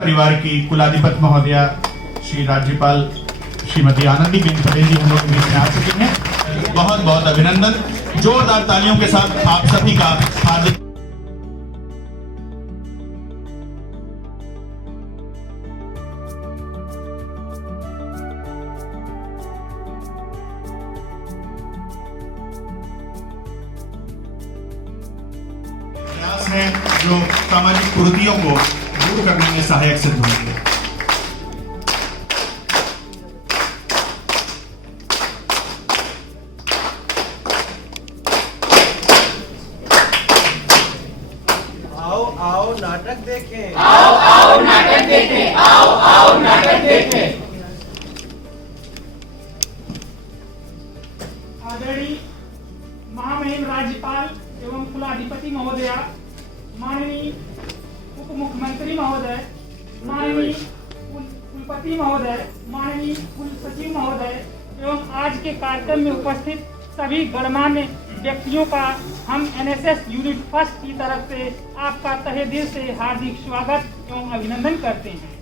परिवार की कुलाधिपति महोदया श्री राज्यपाल श्रीमती आनंदीबेन पटेल जी हम लोग बीच में आ चुके हैं। बहुत बहुत अभिनंदन। जोरदार तालियों के साथ आप सभी का हार्दिक प्रयास है जो सामाजिक कुरीतियों को दूर करने में सहायक सिद्ध होंगे। आओ आओ नाटक देखें, आओ आओ नाटक देखें, आओ आओ नाटक देखें। आदरणीय महामहिम राज्यपाल एवं कुलाधिपति महोदया, माननीय उप मुख्यमंत्री महोदय, माननीय कुलपति महोदय, माननीय कुल सचिव महोदय एवं आज के कार्यक्रम में उपस्थित सभी गणमान्य व्यक्तियों का हम एनएसएस यूनिट फर्स्ट की तरफ से आपका तहे दिल से हार्दिक स्वागत एवं अभिनंदन करते हैं।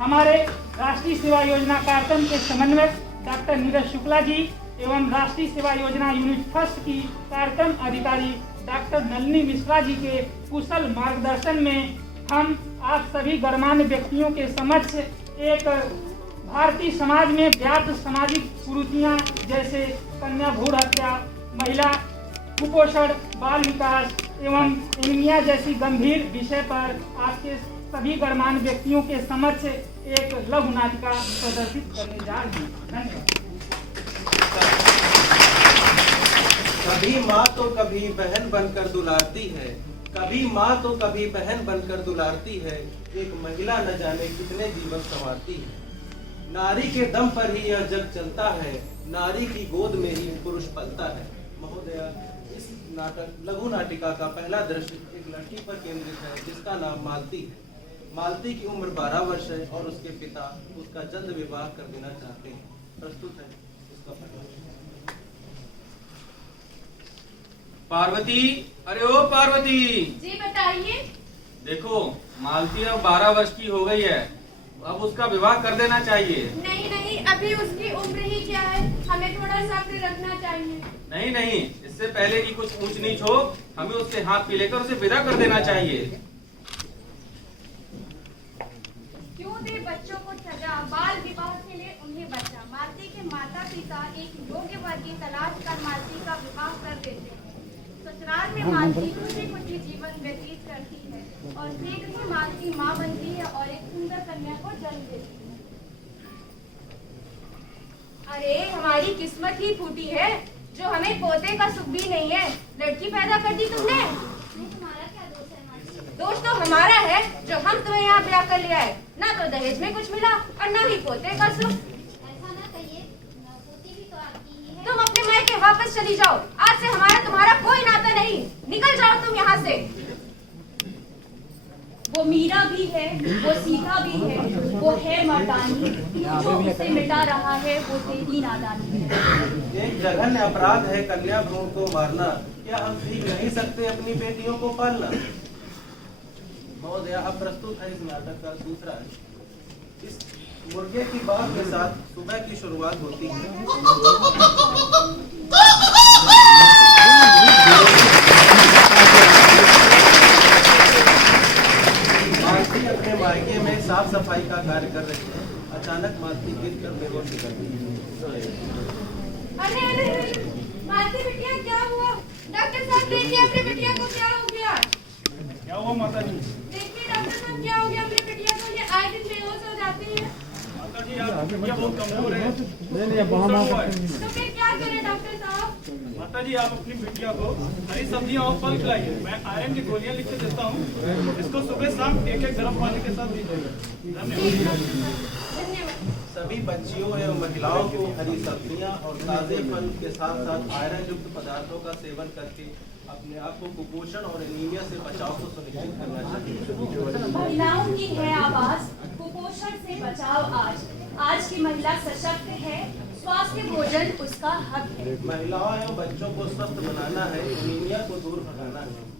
हमारे राष्ट्रीय सेवा योजना कार्यक्रम के समन्वयक डॉक्टर नीरज शुक्ला जी एवं राष्ट्रीय सेवा योजना यूनिट फर्स्ट की कार्यक्रम अधिकारी डॉक्टर नलिनी मिश्रा जी के कुशल मार्गदर्शन में हम आप सभी गणमान्य व्यक्तियों के समक्ष एक भारतीय समाज में व्याप्त सामाजिक कुरीतियां जैसे कन्या भ्रूण हत्या, महिला कुपोषण, बाल विकास एवं एनीमिया जैसी गंभीर विषय पर आपके सभी गणमान्य व्यक्तियों के समक्ष एक लघु नाटिका प्रदर्शित करने जा रही है। धन्यवाद। कभी माँ तो कभी बहन बनकर दुलारती है, कभी माँ तो कभी बहन बनकर दुलारती है, एक महिला न जाने कितने जीवन संवारती है। नारी के दम पर ही यह जग चलता है, नारी की गोद में ही पुरुष पलता है। महोदया, इस नाटक लघु नाटिका का पहला दृश्य एक लड़की पर केंद्रित है जिसका नाम मालती है। मालती की उम्र 12 वर्ष है और उसके पिता उसका जल्द विवाह कर देना चाहते हैं। प्रस्तुत है इसका पहला। पार्वती, अरे ओ पार्वती, जी बताइए। देखो मालती अब 12 वर्ष की हो गई है, अब उसका विवाह कर देना चाहिए। नहीं नहीं, अभी उसकी उम्र ही क्या है, हमें थोड़ा सब्र रखना चाहिए। नहीं नहीं, इससे पहले कि कुछ ऊंच नीच हो, हमें उसके हाथ पे लेकर उसे विदा कर देना चाहिए। क्यों दे बच्चों को सजा, बाल विवाह के लिए उन्हें बचा। मालती के माता पिता एक योग्य वर की तलाश कर मालती का विवाह कर देते हैं। ससुराल में मालती खुशी खुशी जीवन व्यतीत करती है और शीघ्र ही मालती माँ बनती है और एक सुंदर कन्या को जन्म देती है। अरे हमारी किस्मत ही फूटी है जो हमें पोते का सुख भी नहीं है। लड़की पैदा कर दी तुमने। तुम्हारा क्या दोष है मालती? दोष तो हमारा है जो हम तुम्हें यहाँ ब्याह कर ले आए। ना तो दहेज में कुछ मिला और ना ही पोते का सुख। ऐसा ना कहिए, पोती भी तो आपकी ही है। तुम अपने मायके वापस चली जाओ। आज से हमारा तुम्हारा कोई नाता नहीं। निकल जाओ तुम यहाँ से। वो मीरा भी है, वो सीता भी है, वो है मर्दानी। जो उसे मिटा रहा है वो तेरी नादानी है। एक जघन्य अपराध है कन्या भ्रूण को मारना, क्या हम सीख नहीं सकते अपनी बेटियों को पालना? महोदया, अब प्रस्तुत है इस नाटक का दूसरा अंश। इस मुर्गे की बात के साथ सुबह की शुरुआत होती है। मालती अपने मायके में साफ सफाई का कार्य कर रही है। अचानक मालती गिरकर बेहोश हो जाती है। अरे अरे अरे, मालती बिटिया क्या हुआ? डॉक्टर साहब देखिए अपनी बिटिया को क्या हो गया। क्या हुआ माता जी? देखिए डॉक्टर साहब क्या हो गया अपनी बिटिया को, ये आए दिन बेहोश हो जाती है। माता जी आप बिटिया बहुत कमजोर है। तो फिर क्या करें डॉक्टर साहब? माता जी आप अपनी बिटिया को हरी सब्जियां और फल खिलाइए। मैं आयरन की गोलियां लिख के देता हूँ, इसको सुबह शाम एक एक गर्म पानी के साथ दीजिए। धन्यवाद। धन्यवाद। सभी बच्चियों एवं महिलाओं को हरी सब्जियां और ताजे फल के साथ साथ आयरन युक्त पदार्थों का सेवन करके अपने आप को कुपोषण और एनीमिया से बचाव को सुनिश्चित करना चाहिए। महिलाओं की है आवाज, कुपोषण से बचाव आज। आज की महिला सशक्त है, स्वास्थ्य भोजन उसका हक है। महिलाओं एवं बच्चों को स्वस्थ बनाना है, एनीमिया को दूर भगाना है।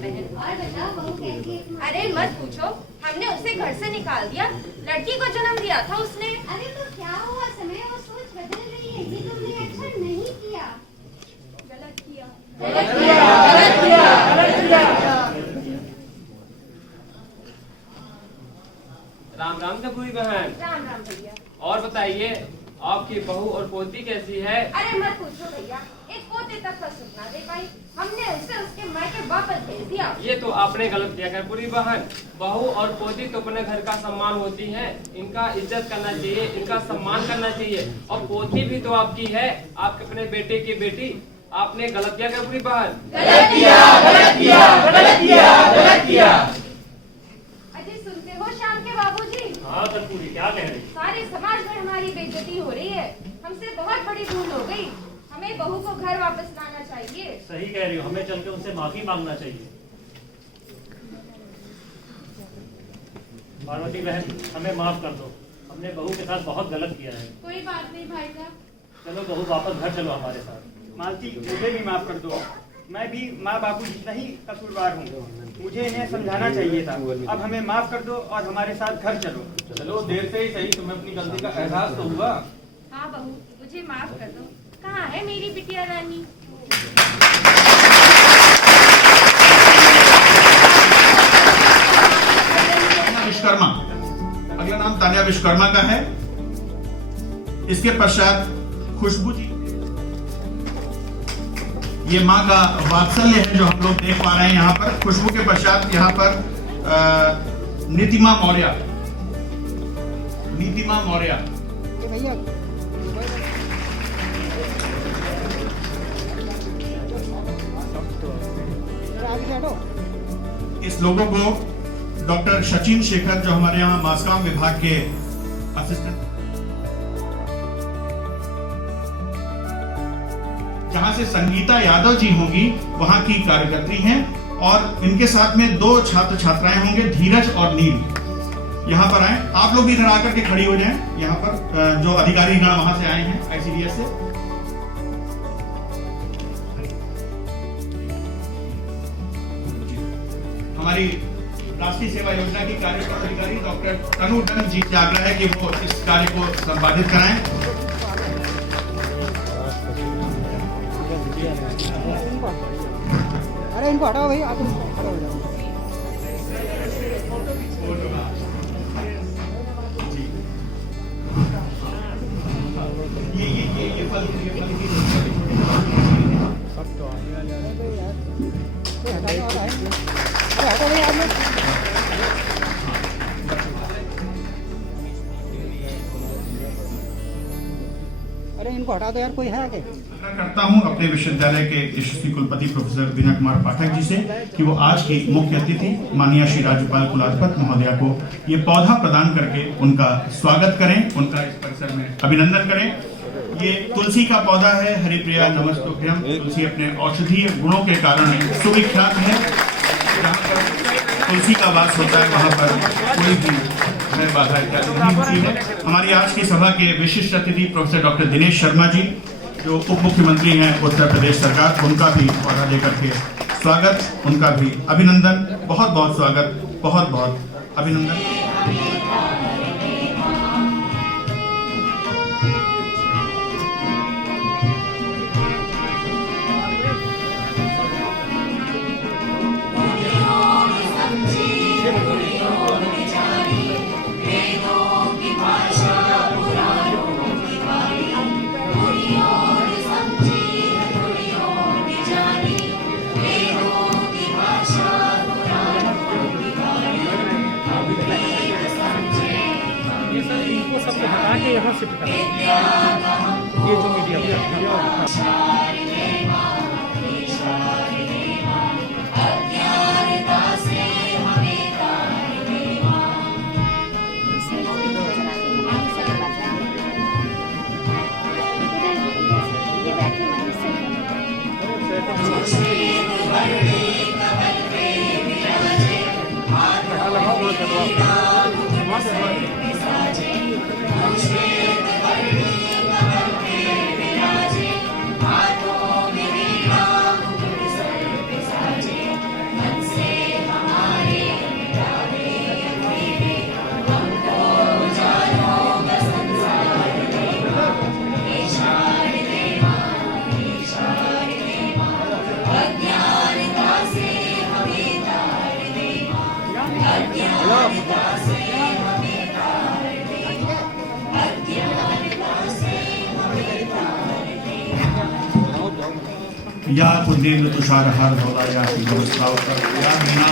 बहन। और बताओ बहू कैसी है तुम्हारी? अरे मत पूछो, हमने उसे घर से निकाल दिया। लड़की को जन्म दिया था उसने। अरे तो क्या हुआ, समय और सोच बदल रही है, ये तुमने अच्छा नहीं किया। गलत किया। राम राम कपूरी बहन। राम राम भैया। और बताइए, आपकी बहू और पोती कैसी है? अरे मत पूछो भैया, एक पोते तक का सुख ना दे पाई। हमने उसे उसके मायके वापस भेज दिया। ये तो आपने गलत किया कपूरी बहन। बहू और पोती तो अपने घर का सम्मान होती है, इनका इज्जत करना चाहिए, इनका सम्मान करना चाहिए। और पोती भी तो आपकी है, आपके अपने बेटे की बेटी। आपने गलत किया कपूरी बहन। गलत किया, गलत किया, गलत किया, गलत किया। अजय सुनते हो श्याम के बाबूजी? हाँ कपूरी, क्या कह रही? सारे समाज में हमारी बेइज्जती हो रही है। हमसे बहुत बड़ी भूल हो गई। हमें बहू को घर वापस लाना चाहिए। सही कह रही हो, हमें चल के उनसे माफी मांगना चाहिए। पार्वती बहन, हमें माफ कर दो, हमने बहू के साथ बहुत गलत किया है। कोई बात नहीं भाई साहब। चलो बहू, वापस घर चलो हमारे साथ। मालती, मुझे भी माफ कर दो। मैं भी माँ बाबू जितना ही कसूरवार हूँ। मुझे इन्हें समझाना चाहिए था। अब हमें माफ कर दो और हमारे साथ घर चलो। चलो देर से ही सही, तुम्हें अपनी गलती का एहसास तो हुआ। हाँ बहू, मुझे माफ कर दो। कहाँ है मेरी बिटिया रानी? विश्वकर्मा, अगला नाम तान्या विश्वकर्मा का है। इसके पश्चात खुशबू जी। ये माँ का वात्सल्य है जो हम लोग देख पा रहे हैं यहाँ पर। खुशबू के पश्चात यहाँ पर नीतिमा मौर्य। नीतिमा मौर्य। इस लोगों को डॉक्टर सचिन शेखर, जो हमारे यहाँ मासकाम विभाग के असिस्टेंट, जहां से संगीता यादव जी होंगी, वहां की कार्यकर्त्री हैं। और इनके साथ में 2 छात्र छात्राएं होंगे, धीरज और नील। यहाँ पर आए, आप लोग भी इधर आकर के खड़ी हो जाएं। यहाँ पर जो अधिकारी गण वहां से आए हैं ICDS से। हमारी राष्ट्रीय सेवा योजना की कार्यक्रम अधिकारी डॉक्टर तनु डन जी से आग्रह है कि वो इस कार्य को संपादित कराएं। अरे इनको हटाओ भाई, आप खड़े हो जाओ। ये फल की हटाओ भाई आप लोग। अरे इनको हटा दो यार, कोई है आगे? करता हूं अपने विश्वविद्यालय के यशस्वी कुलपति प्रोफेसर विनय कुमार पाठक जी से कि वो आज की मुख्य अतिथि माननीय श्री राज्यपाल कुलाधिपति महोदया को ये पौधा प्रदान करके उनका स्वागत करें, उनका इस परिसर में अभिनंदन करें। ये तुलसी का पौधा है, हरिप्रिया नमस्तुभ्यम। तुलसी अपने औषधीय गुणों के कारण सुविख्यात है। जहाँ पर तुलसी का वास होता है वहाँ पर कोई भी बाधा नहीं होती है। हमारी आज की सभा के विशिष्ट अतिथि प्रोफेसर डॉक्टर दिनेश शर्मा जी, जो उप मुख्यमंत्री हैं उत्तर प्रदेश सरकार, उनका भी पौधा देकर के स्वागत, उनका भी अभिनंदन। बहुत बहुत स्वागत, बहुत बहुत अभिनंदन। सबको हटा के यहाँ शिफ्ट करा। ये जो मीडिया या पुण्येंद्र तुषारहार धौला या श्रीवत्सावकर या मीना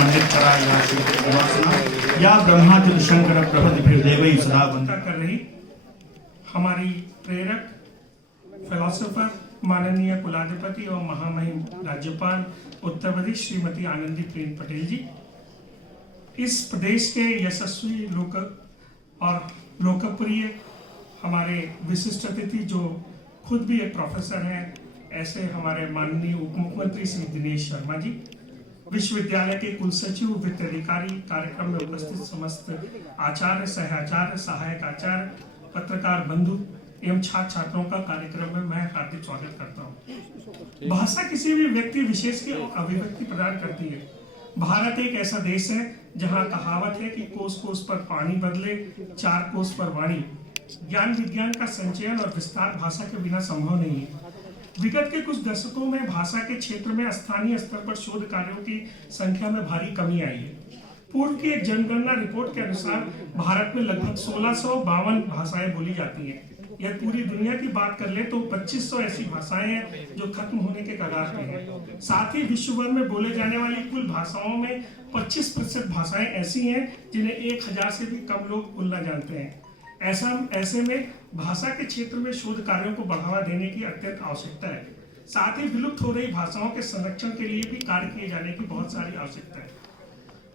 मंडित करा या श्री या ब्रह्मादित्य शंकर प्रभृति भृदेवै सदा वंदना कर रही हमारी प्रेरक फिलोसोफर माननीय कुलाधिपति और महामहिम राज्यपाल उत्तर प्रदेश श्रीमती आनंदीबेन पटेल जी, इस प्रदेश के यशस्वी और लोकप्रिय हमारे विशिष्ट अतिथि जो खुद भी एक प्रोफेसर हैं, ऐसे हमारे माननीय उप मुख्यमंत्री श्री दिनेश शर्मा जी, विश्वविद्यालय के कुलसचिव, वित्त अधिकारी, कार्यक्रम में उपस्थित समस्त आचार्य, सहाचार्य, सहायक आचार्य, पत्रकार बंधु एवं छात्र छात्राओं का कार्यक्रम में मैं हार्दिक स्वागत करता हूँ। भाषा किसी भी व्यक्ति विशेष की अभिव्यक्ति प्रदान करती है। भारत एक ऐसा देश है जहाँ कहावत है कि कोस कोस पर पानी बदले, चार कोस पर वाणी। ज्ञान विज्ञान का संचयन और विस्तार भाषा के बिना संभव नहीं है। विगत के कुछ दशकों में भाषा के क्षेत्र में स्थानीय स्तर पर शोध कार्यों की संख्या में भारी कमी आई है। पूर्व की एक जनगणना रिपोर्ट के अनुसार भारत में लगभग 1652 भाषाएं बोली जाती हैं। यह पूरी दुनिया की बात कर ले तो 2500 ऐसी भाषाएं हैं जो खत्म होने के कगार पे हैं। साथ ही विश्व भर में बोले जाने वाली कुल भाषाओं में 25% भाषाएं ऐसी हैं जिन्हें 1000 से भी कम लोग बोलना जानते हैं। ऐसे में भाषा के क्षेत्र में शोध कार्यों को बढ़ावा देने की अत्यंत आवश्यकता है। साथ ही विलुप्त हो रही भाषाओं के संरक्षण के लिए भी कार्य किए जाने की बहुत सारी आवश्यकता है।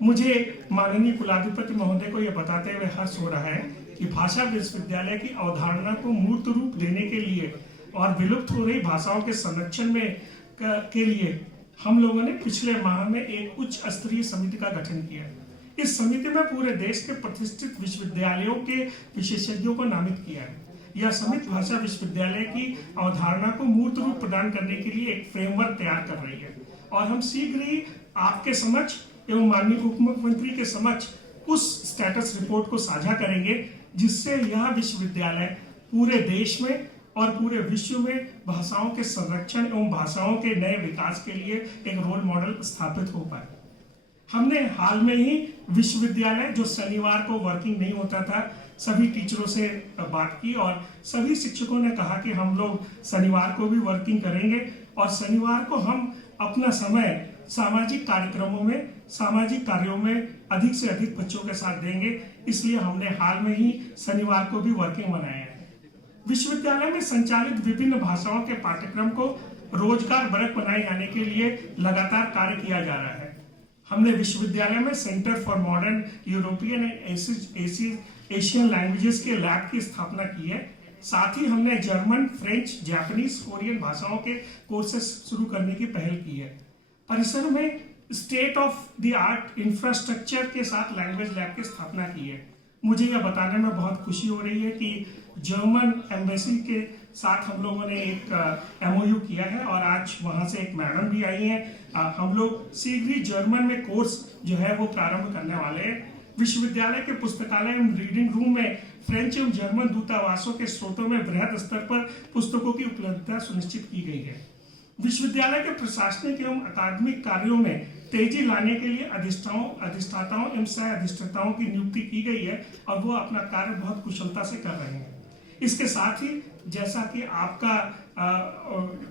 मुझे माननीय कुलाधिपति महोदय को यह बताते हुए हर्ष हो रहा है कि भाषा विश्वविद्यालय की अवधारणा को मूर्त रूप देने के लिए और विलुप्त हो रही भाषाओं के संरक्षण में के लिए हम लोगों ने पिछले माह में एक उच्च स्तरीय समिति का गठन किया। इस समिति में पूरे देश के प्रतिष्ठित विश्वविद्यालयों के विशेषज्ञों को नामित किया है। यह समिति भाषा विश्वविद्यालय की अवधारणा को मूर्त रूप प्रदान करने के लिए एक फ्रेमवर्क तैयार कर रही है और हम शीघ्र ही आपके समक्ष एवं माननीय उप मुख्यमंत्री के समक्ष उस स्टेटस रिपोर्ट को साझा करेंगे जिससे यह विश्वविद्यालय पूरे देश में और पूरे विश्व में भाषाओं के संरक्षण एवं भाषाओं के नए विकास के लिए एक रोल मॉडल स्थापित हो पाए। हमने हाल में ही विश्वविद्यालय जो शनिवार को वर्किंग नहीं होता था, सभी टीचरों से बात की और सभी शिक्षकों ने कहा कि हम लोग शनिवार को भी वर्किंग करेंगे और शनिवार को हम अपना समय सामाजिक कार्यक्रमों में, सामाजिक कार्यों में अधिक से अधिक बच्चों के साथ देंगे। इसलिए हमने हाल में ही शनिवार को भी वर्किंग बनाया है। विश्वविद्यालय में संचालित विभिन्न भाषाओं के पाठ्यक्रम को रोजगार परक बनाए जाने के लिए लगातार कार्य किया जा रहा है। हमने विश्वविद्यालय में centre for modern European and Asian languages के लैब की स्थापना की है। साथ ही हमने जर्मन, फ्रेंच, जापानीज, कोरियन भाषाओं के कोर्सेस शुरू करने की पहल की है। परिसर में state of the art infrastructure के साथ लैंग्वेज लैब की स्थापना की है। मुझे यह बताने में बहुत खुशी हो रही है कि जर्मन एम्बेसी के साथ हम लोगों ने एक MOU किया है और आज वहां से एक मैडम भी आई हैं। हम लोग शीघ्र ही जर्मन में कोर्स जो है वो प्रारंभ करने वाले हैं। विश्वविद्यालय के पुस्तकालय एवं रीडिंग रूम में फ्रेंच एवं जर्मन दूतावासों के स्रोतों में बृहद स्तर पर पुस्तकों की उपलब्धता सुनिश्चित की गई है। विश्वविद्यालय के प्रशासनिक एवं अकादमिक कार्यों में तेजी लाने के लिए अधिष्ठाताओं एवं सह अधिष्ठाताओं की नियुक्ति की गई है और वो अपना कार्य बहुत कुशलता से कर रहे हैं। इसके साथ ही जैसा कि आपका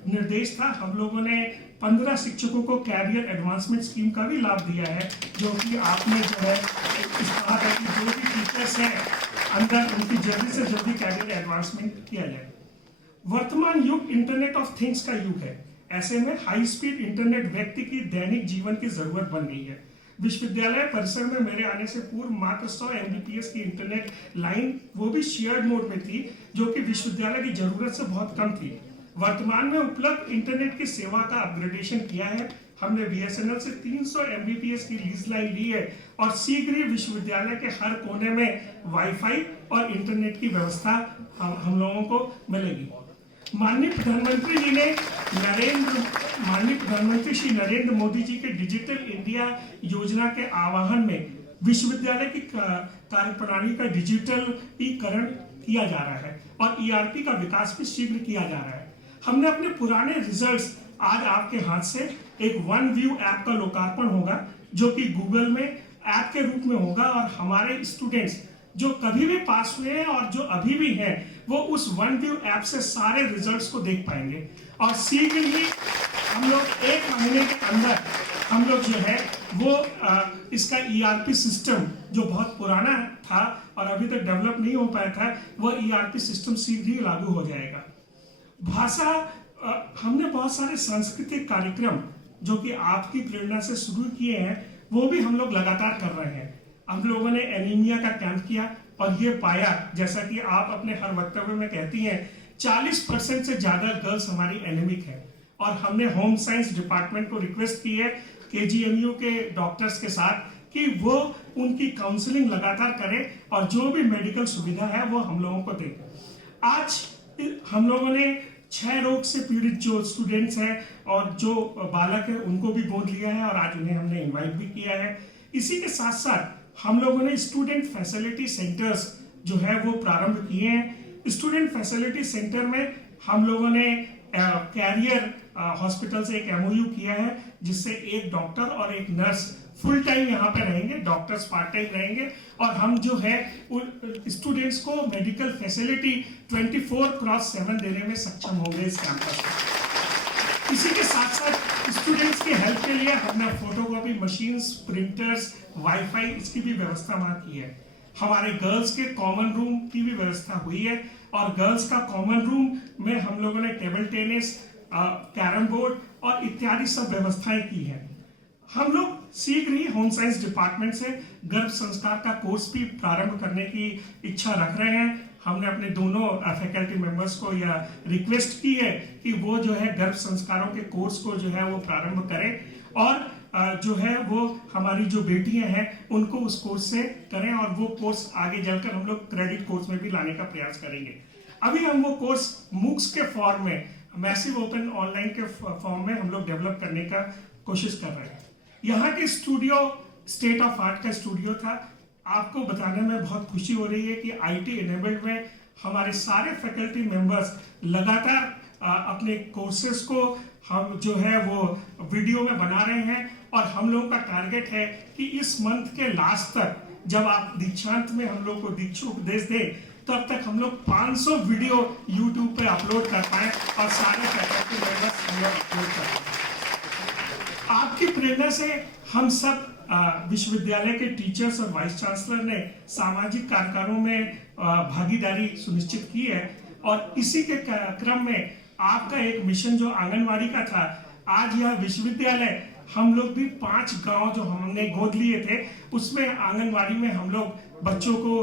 निर्देश था, हम लोगों ने 15 शिक्षकों को कैरियर एडवांसमेंट स्कीम का भी लाभ दिया है, जो कि आपने जो है इस कहा था कि जो भी टीचर्स हैं अंदर उनकी जल्दी से जल्दी कैरियर एडवांसमेंट किया जाए। वर्तमान युग इंटरनेट ऑफ थिंग्स का युग है। ऐसे में हाई स्पीड इंटरनेट व्यक्ति की दैनिक जीवन की जरूरत बन गई है। विश्वविद्यालय परिसर में मेरे आने से पूर्व मात्र 100 Mbps की इंटरनेट लाइन, वो भी शेयर्ड मोड में थी, जो कि विश्वविद्यालय की जरूरत से बहुत कम थी। वर्तमान में उपलब्ध इंटरनेट की सेवा का अपग्रेडेशन किया है। हमने BSNL से 300 Mbps की लीज लाइन ली है और शीघ्र ही विश्वविद्यालय के हर कोने में वाईफाई और इंटरनेट की व्यवस्था हम लोगों को मिलेगी। माननीय प्रधानमंत्री श्री नरेंद्र मोदी जी के डिजिटल इंडिया योजना के आह्वान में विश्वविद्यालय की कार्यप्रणाली का डिजिटलीकरण किया जा रहा है और ERP का विकास भी शीघ्र किया जा रहा है। हमने अपने पुराने रिजल्ट्स आज आपके हाथ से एक वन व्यू ऐप का लोकार्पण होगा, जो कि गूगल में ऐप के रूप में होगा और हमारे स्टूडेंट्स जो कभी भी पास हुए हैं और जो अभी भी हैं वो उस वन व्यू ऐप से सारे रिजल्ट्स को देख पाएंगे और शीघ्र ही हम लोग 1 महीने के अंदर हम लोग जो है वो इसका ERP सिस्टम जो बहुत पुराना था और अभी तक डेवलप नहीं हो पाया था, वो ERP सिस्टम शीघ्र ही लागू हो जाएगा। भाषा, हमने बहुत सारे सांस्कृतिक कार्यक्रम जो कि आपकी प्रेरणा से शुरू किए हैं, वो भी हम लोग लगातार कर रहे हैं। हम लोगों ने एनीमिया का कैंप किया और ये पाया, जैसा कि आप अपने हर वक्तव्य में कहती हैं, 40% से ज्यादा गर्ल्स हमारी एनीमिक है। और हमने होम साइंस डिपार्टमेंट को रिक्वेस्ट की है KGMU के डॉक्टर्स के साथ कि वो उनकी काउंसलिंग लगातार करें और जो भी मेडिकल सुविधा है वो हम लोगों को दें। आज हम लोगों ने 6 रोग से पीड़ित जो स्टूडेंट्स हैं और जो बालक है उनको भी गोद लिया है और आज उन्हें हमने इनवाइट भी किया है। इसी के साथ साथ हम लोगों ने स्टूडेंट फैसिलिटी सेंटर्स जो है वो प्रारंभ किए हैं। स्टूडेंट फैसिलिटी सेंटर में हम लोगों ने कैरियर हॉस्पिटल से एक MOU किया है, जिससे एक डॉक्टर और एक नर्स फुल टाइम यहाँ पे रहेंगे, डॉक्टर्स पार्ट टाइम रहेंगे और हम जो है स्टूडेंट्स को मेडिकल फैसिलिटी 24/7 देने में सक्षम होंगे इस कैंपस में। इसी के साथ साथ स्टूडेंट्स की हेल्प के लिए हमने फोटोकॉपी मशीन्स, प्रिंटर्स, वाईफाई इसकी भी व्यवस्था वहां की है। हमारे गर्ल्स के कॉमन रूम की भी व्यवस्था हुई है और गर्ल्स का कॉमन रूम में हम लोगों ने टेबल टेनिस, कैरम बोर्ड और इत्यादि सब व्यवस्थाएं की हैं। हम लोग शीघ्र ही होम साइंस डिपार्टमेंट से गर्भ संस्कार का कोर्स भी प्रारंभ करने की इच्छा रख रहे हैं। हमने अपने दोनों फैकल्टी मेंबर्स को यह रिक्वेस्ट की है कि वो जो है गर्भ संस्कारों के कोर्स को जो है वो प्रारंभ करें और जो है वो हमारी जो बेटियां हैं उनको उस कोर्स से करें और वो कोर्स आगे चलकर हम लोग क्रेडिट कोर्स में भी लाने का प्रयास करेंगे। अभी हम वो कोर्स MOOCs के फॉर्म में, मैसिव ओपन ऑनलाइन के फॉर्म में हम लोग डेवलप करने का कोशिश कर रहे हैं। यहाँ के स्टूडियो स्टेट ऑफ आर्ट का स्टूडियो था। आपको बताने में बहुत खुशी हो रही है कि IT एनेबल्ड में हमारे सारे फैकल्टी मेंबर्स लगातार अपने कोर्सेज को हम जो है वो वीडियो में बना रहे हैं और हम लोगों का टारगेट है कि इस मंथ के लास्ट तक, जब आप दीक्षांत में हम लोग को दीक्षा उपदेश दें, तब तक हम लोग 500 वीडियो YouTube पे अपलोड कर पाए और सारे फैकल्टी मेंबर्स हम लोग अपलोड कर पाए। आपकी प्रेरणा से हम सब विश्वविद्यालय के टीचर्स और वाइस चांसलर ने सामाजिक कार्यक्रमों में भागीदारी सुनिश्चित की है और इसी के क्रम में आपका एक मिशन जो आंगनवाड़ी का था, आज यह विश्वविद्यालय हम लोग भी 5 गांव जो हमने गोद लिए थे उसमें आंगनवाड़ी में हम लोग बच्चों को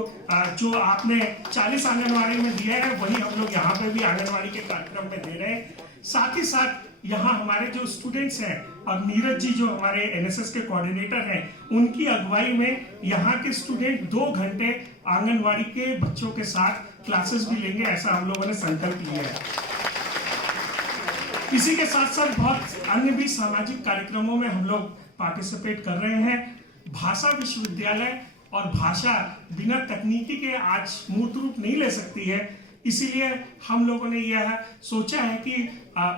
जो आपने 40 आंगनवाड़ी में दिया है वही हम लोग यहाँ पे भी आंगनवाड़ी के कार्यक्रम में दे रहे हैं। साथ ही साथ यहाँ हमारे जो स्टूडेंट्स हैं और नीरज जी जो हमारे NSS के कोऑर्डिनेटर हैं, उनकी अगुवाई में यहाँ के स्टूडेंट 2 घंटे आंगनवाड़ी के बच्चों के साथ क्लासेस भी लेंगे, ऐसा हम लोगों ने संकल्प लिया है। इसी के साथ साथ बहुत अन्य भी सामाजिक कार्यक्रमों में हम लोग पार्टिसिपेट कर रहे हैं। भाषा विश्वविद्यालय और भाषा बिना तकनीकी के आज मूर्त रूप नहीं ले सकती है, इसीलिए हम लोगों ने यह सोचा है कि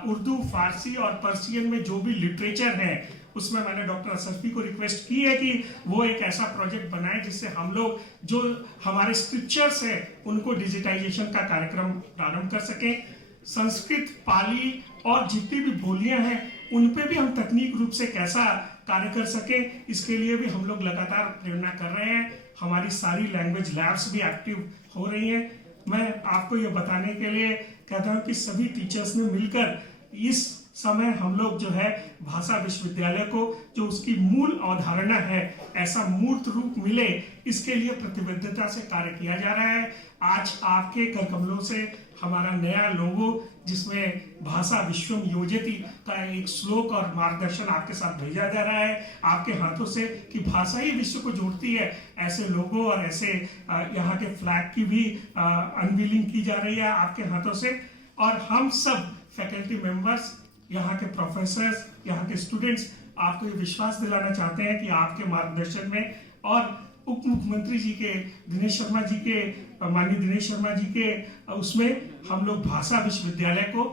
उर्दू, फारसी और पर्शियन में जो भी लिटरेचर है उसमें मैंने डॉक्टर असरफी को रिक्वेस्ट की है कि वो एक ऐसा प्रोजेक्ट बनाए जिससे हम लोग जो हमारे स्क्रिप्चर्स है उनको डिजिटाइजेशन का कार्यक्रम प्रारंभ कर सकें। संस्कृत, पाली और जितनी भी बोलियां हैं उन पे भी हम तकनीक रूप से कैसा कार्य कर सके, इसके लिए भी हम लोग लगातार प्रेरणा कर रहे हैं। हमारी सारी लैंग्वेज लैब्स भी एक्टिव हो रही हैं। मैं आपको ये बताने के लिए कहता हूँ कि सभी टीचर्स ने मिलकर इस समय हम लोग जो है भाषा विश्वविद्यालय को जो उसकी मूल अवधारणा है ऐसा मूर्त रूप मिले, इसके लिए प्रतिबद्धता से कार्य किया जा रहा है। आज आपके कर कमलों से हमारा नया लोगो जिसमें भाषा विश्वम योजति का एक श्लोक और मार्गदर्शन आपके साथ भेजा जा रहा है आपके हाथों से कि भाषा ही विश्व को जोड़ती है, ऐसे लोगो और ऐसे यहाँ के फ्लैग की भी अनवीलिंग की जा रही है आपके हाथों से। और हम सब फैकल्टी मेंबर्स, यहाँ के प्रोफेसर्स, यहाँ के स्टूडेंट्स आपको ये विश्वास दिलाना चाहते हैं कि आपके मार्गदर्शन में और उप मुख्यमंत्री जी के माननीय दिनेश शर्मा जी के उसमें हम लोग भाषा विश्वविद्यालय को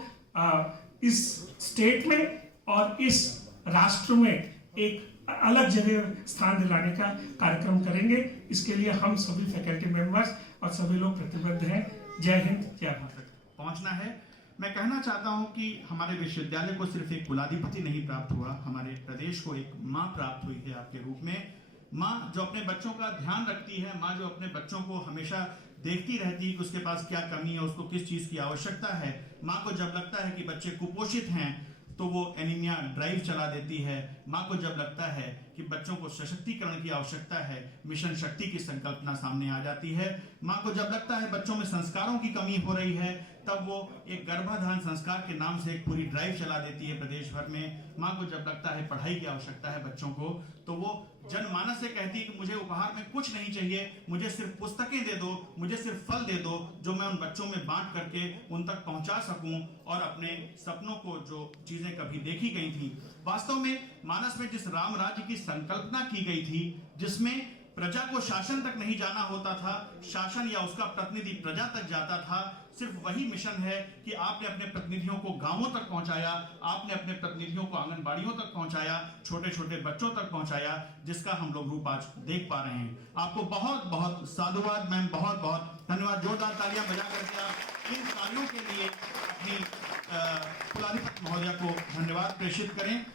इस स्टेट में और इस राष्ट्र में एक अलग जगह स्थान दिलाने का कार्यक्रम करेंगे। इसके लिए हम सभी फैकल्टी मेंबर्स और सभी लोग प्रतिबद्ध हैं। जय हिंद, जय भारत। पहुंचना है। मैं कहना चाहता हूं कि हमारे विश्वविद्यालय को सिर्फ एक कुलाधिपति नहीं प्राप्त हुआ, हमारे प्रदेश को एक मां प्राप्त हुई है आपके रूप में। माँ जो अपने बच्चों का ध्यान रखती है, माँ जो अपने बच्चों को हमेशा देखती रहती है कि उसके पास क्या कमी है, उसको किस चीज की आवश्यकता है। माँ को जब लगता है कि बच्चे कुपोषित हैं तो वो एनीमिया ड्राइव चला देती है। माँ को जब लगता है कि बच्चों को सशक्तिकरण की आवश्यकता है, मिशन शक्ति की संकल्पना सामने आ जाती है। माँ को जब लगता है बच्चों में संस्कारों की कमी हो रही है, तब वो एक गर्भाधान संस्कार के नाम से एक पूरी ड्राइव चला देती है प्रदेश भर में। माँ को जब लगता है पढ़ाई की आवश्यकता है बच्चों को, तो वो जनमानस से कहती है कि मुझे उपहार में कुछ नहीं चाहिए, मुझे सिर्फ पुस्तकें दे दो, मुझे सिर्फ फल दे दो, जो मैं उन बच्चों में बांट करके उन तक पहुंचा सकूं और अपने सपनों को, जो चीजें कभी देखी गई थी। वास्तव में मानस में जिस राम राज्य की संकल्पना की गई थी, जिसमें प्रजा को शासन तक नहीं जाना होता था, शासन या उसका प्रतिनिधि प्रजा तक जाता था, सिर्फ वही मिशन है कि आपने अपने प्रतिनिधियों को गांवों तक पहुंचाया, आपने अपने प्रतिनिधियों को आंगनबाड़ियों तक पहुंचाया, छोटे छोटे बच्चों तक पहुंचाया, जिसका हम लोग रूप आज देख पा रहे हैं। आपको बहुत बहुत साधुवाद मैम, बहुत बहुत धन्यवाद। जोरदार तालियां बजा करके आप इन कार्यों के लिए अपनी कुलाधिपति महोदया को धन्यवाद प्रेषित करें।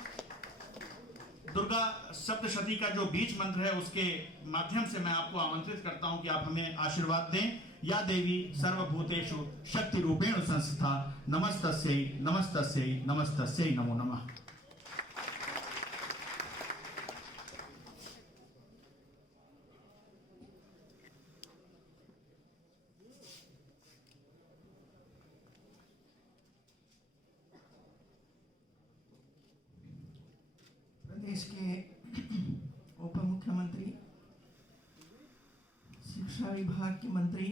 दुर्गा सप्तशती का जो बीज मंत्र है, उसके माध्यम से मैं आपको आमंत्रित करता हूं कि आप हमें आशीर्वाद दें। या देवी सर्वभूतेषु शक्ति रूपेण संस्थिता, नमस्तस्यै नमस्तस्यै नमस्तस्यै नमो नमः। प्रदेश के उप मुख्यमंत्री, शिक्षा विभाग के मंत्री,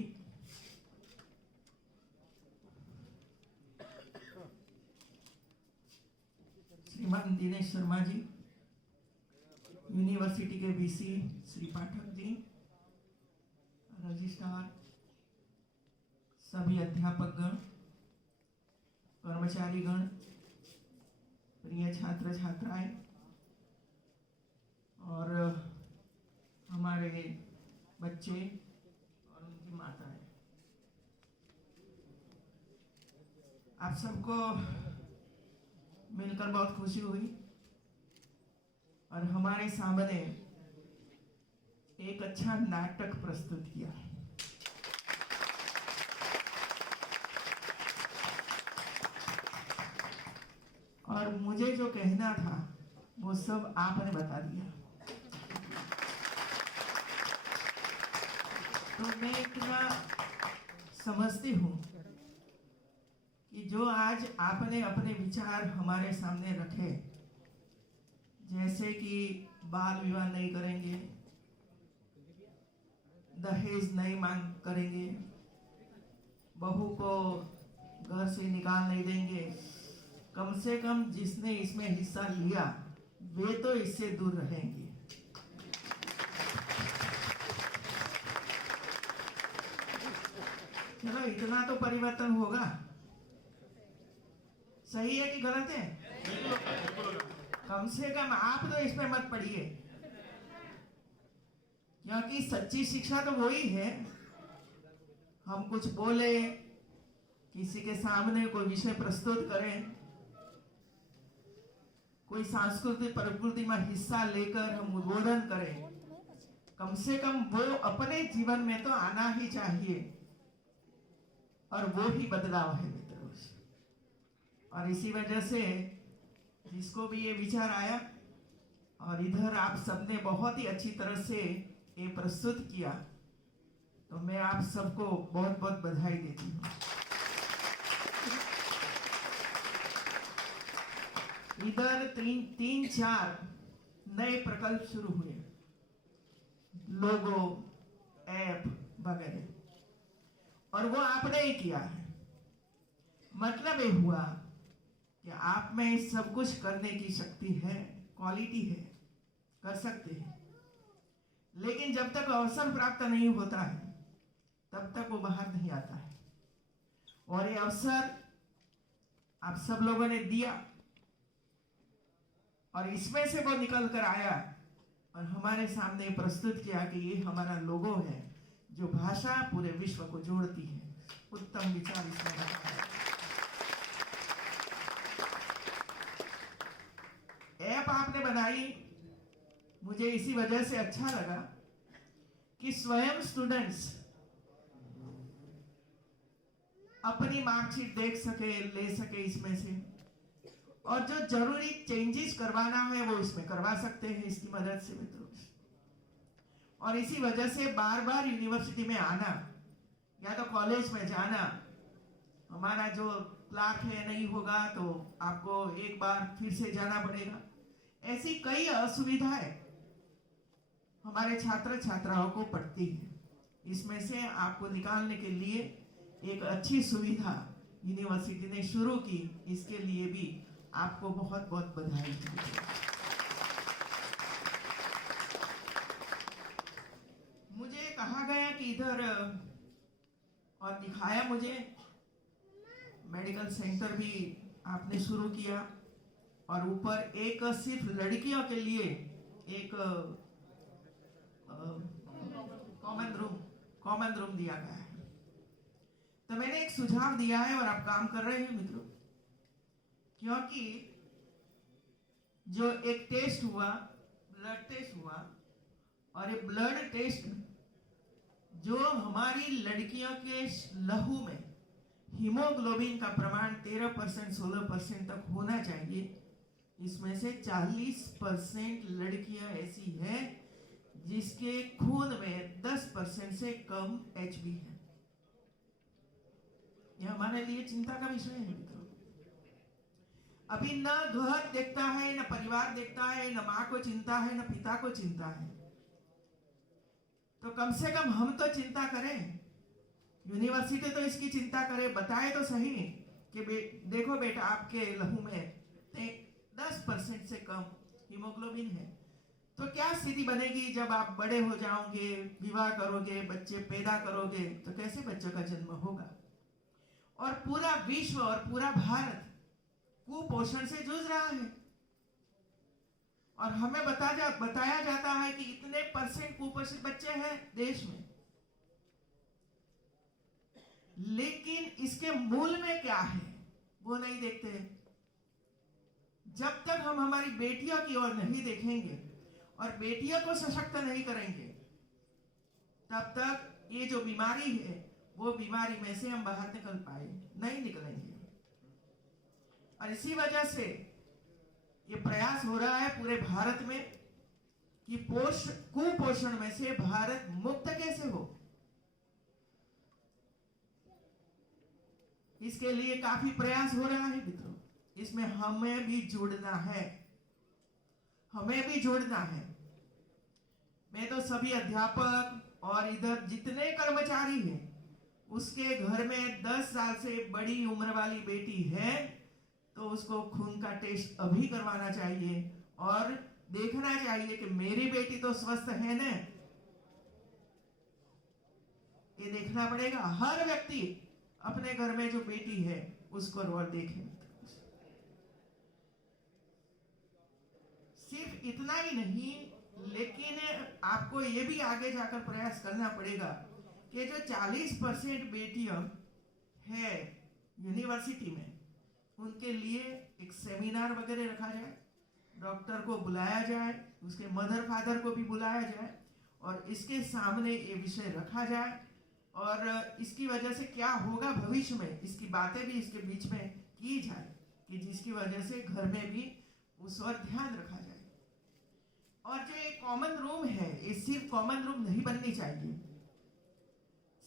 श्रीमान दिनेश शर्मा जी, यूनिवर्सिटी के वीसी श्री पाठक जी, रजिस्ट्रार, सभी अध्यापकगण, कर्मचारीगण, प्रिय छात्र छात्राएं और हमारे बच्चे और उनकी माताएं, आप सबको मिलकर बहुत खुशी हुई और हमारे सामने एक अच्छा नाटक प्रस्तुत किया। और मुझे जो कहना था वो सब आपने बता दिया। तो मैं इतना समझती हूँ कि जो आज आपने अपने विचार हमारे सामने रखे, जैसे कि बाल विवाह नहीं करेंगे, दहेज नहीं मांग करेंगे, बहू को घर से निकाल नहीं देंगे, कम से कम जिसने इसमें हिस्सा लिया वे तो इससे दूर रहेंगे। चलो इतना तो परिवर्तन होगा। सही है कि गलत है? कम से कम आप तो इसमें मत पड़िए, क्योंकि सच्ची शिक्षा तो वही है। हम कुछ बोले, किसी के सामने कोई विषय प्रस्तुत करें, कोई सांस्कृतिक प्रकृति में हिस्सा लेकर हम उद्बोधन करें, कम से कम वो अपने जीवन में तो आना ही चाहिए और वो ही बदलाव है मित्रों। और इसी वजह से जिसको भी ये विचार आया और इधर आप सबने बहुत ही अच्छी तरह से ये प्रस्तुत किया, तो मैं आप सबको बहुत बहुत बधाई देती हूँ। इधर तीन चार नए प्रकल्प शुरू हुए, लोगो, ऐप वगैरह, और वो आपने ही किया है। मतलब ये हुआ कि आप में सब कुछ करने की शक्ति है, क्वालिटी है, कर सकते हैं, लेकिन जब तक अवसर प्राप्त नहीं होता है तब तक वो बाहर नहीं आता है। और ये अवसर आप सब लोगों ने दिया और इसमें से वो निकल कर आया और हमारे सामने प्रस्तुत किया कि ये हमारा लोगो है जो भाषा पूरे विश्व को जोड़ती है। उत्तम विचार इसमें रखा है। आपने बनाई, मुझे इसी वजह से अच्छा लगा कि स्वयं स्टूडेंट्स अपनी मार्कशीट देख सके, ले सके इसमें से, और जो जरूरी चेंजेस करवाना है वो इसमें करवा सकते हैं इसकी मदद से मित्रों। और इसी वजह से बार बार यूनिवर्सिटी में आना या तो कॉलेज में जाना, हमारा जो क्लार्क है नहीं होगा तो आपको एक बार फिर से जाना पड़ेगा, ऐसी कई असुविधाएं हमारे छात्र छात्राओं को पड़ती है। इसमें से आपको निकालने के लिए एक अच्छी सुविधा यूनिवर्सिटी ने शुरू की, इसके लिए भी आपको बहुत बहुत बधाई। मुझे कहा गया कि इधर और दिखाया मुझे मेडिकल सेंटर भी आपने शुरू किया, और ऊपर एक सिर्फ लड़कियों के लिए एक कॉमन रूम दिया गया है। तो मैंने एक सुझाव दिया है और आप काम कर रहे हैं मित्रों, क्योंकि जो एक टेस्ट हुआ, ब्लड टेस्ट हुआ, और ये ब्लड टेस्ट जो हमारी लड़कियों के लहू में हीमोग्लोबिन का प्रमाण 13% 16% तक होना चाहिए, इसमें से 40% लड़कियां ऐसी हैं जिसके खून में 10% से कम HB है। यह हमारे लिए चिंता का विषय है मित्रों। अभी न घर देखता है, न परिवार देखता है, न माँ को चिंता है, न पिता को चिंता है, तो कम से कम हम तो चिंता करें, यूनिवर्सिटी तो इसकी चिंता करे, बताए तो सही कि देखो बेटा आपके लहू में 10% से कम हीमोग्लोबिन है। तो क्या स्थिति बनेगी जब आप बड़े हो जाओगे, विवाह करोगे, बच्चे पैदा करोगे, तो कैसे बच्चों का जन्म होगा। और पूरा विश्व और पूरा भारत कुपोषण से जूझ रहा है, और हमें बताया जाता है कि इतने % कुपोषित बच्चे हैं देश में, लेकिन इसके मूल में क्या है वो नहीं देखते। जब तक हम हमारी बेटियों की ओर नहीं देखेंगे और बेटियों को सशक्त नहीं करेंगे, तब तक ये जो बीमारी है वो बीमारी में से हम बाहर नहीं निकलेंगे। और इसी वजह से ये प्रयास हो रहा है पूरे भारत में कि कुपोषण में से भारत मुक्त कैसे हो। इसके लिए काफी प्रयास हो रहा है मित्रों, इसमें हमें भी जुड़ना है। मैं तो सभी अध्यापक और इधर जितने कर्मचारी हैं, उसके घर में 10 साल से बड़ी उम्र वाली बेटी है तो उसको खून का टेस्ट अभी करवाना चाहिए और देखना चाहिए कि मेरी बेटी तो स्वस्थ है ना। ये देखना पड़ेगा, हर व्यक्ति अपने घर में जो बेटी है उसको रोल देखे। सिर्फ इतना ही नहीं, लेकिन आपको ये भी आगे जाकर प्रयास करना पड़ेगा कि जो 40% बेटियां है यूनिवर्सिटी में, उनके लिए एक सेमिनार वगैरह रखा जाए, डॉक्टर को बुलाया जाए, उसके मदर फादर को भी बुलाया जाए और इसके सामने ये विषय रखा जाए, और इसकी वजह से क्या होगा भविष्य में, इसकी बातें भी इसके बीच में की जाए कि जिसकी वजह से घर में भी उस पर ध्यान रखा जाए। और जो ये कॉमन रूम है, ये सिर्फ कॉमन रूम नहीं बननी चाहिए,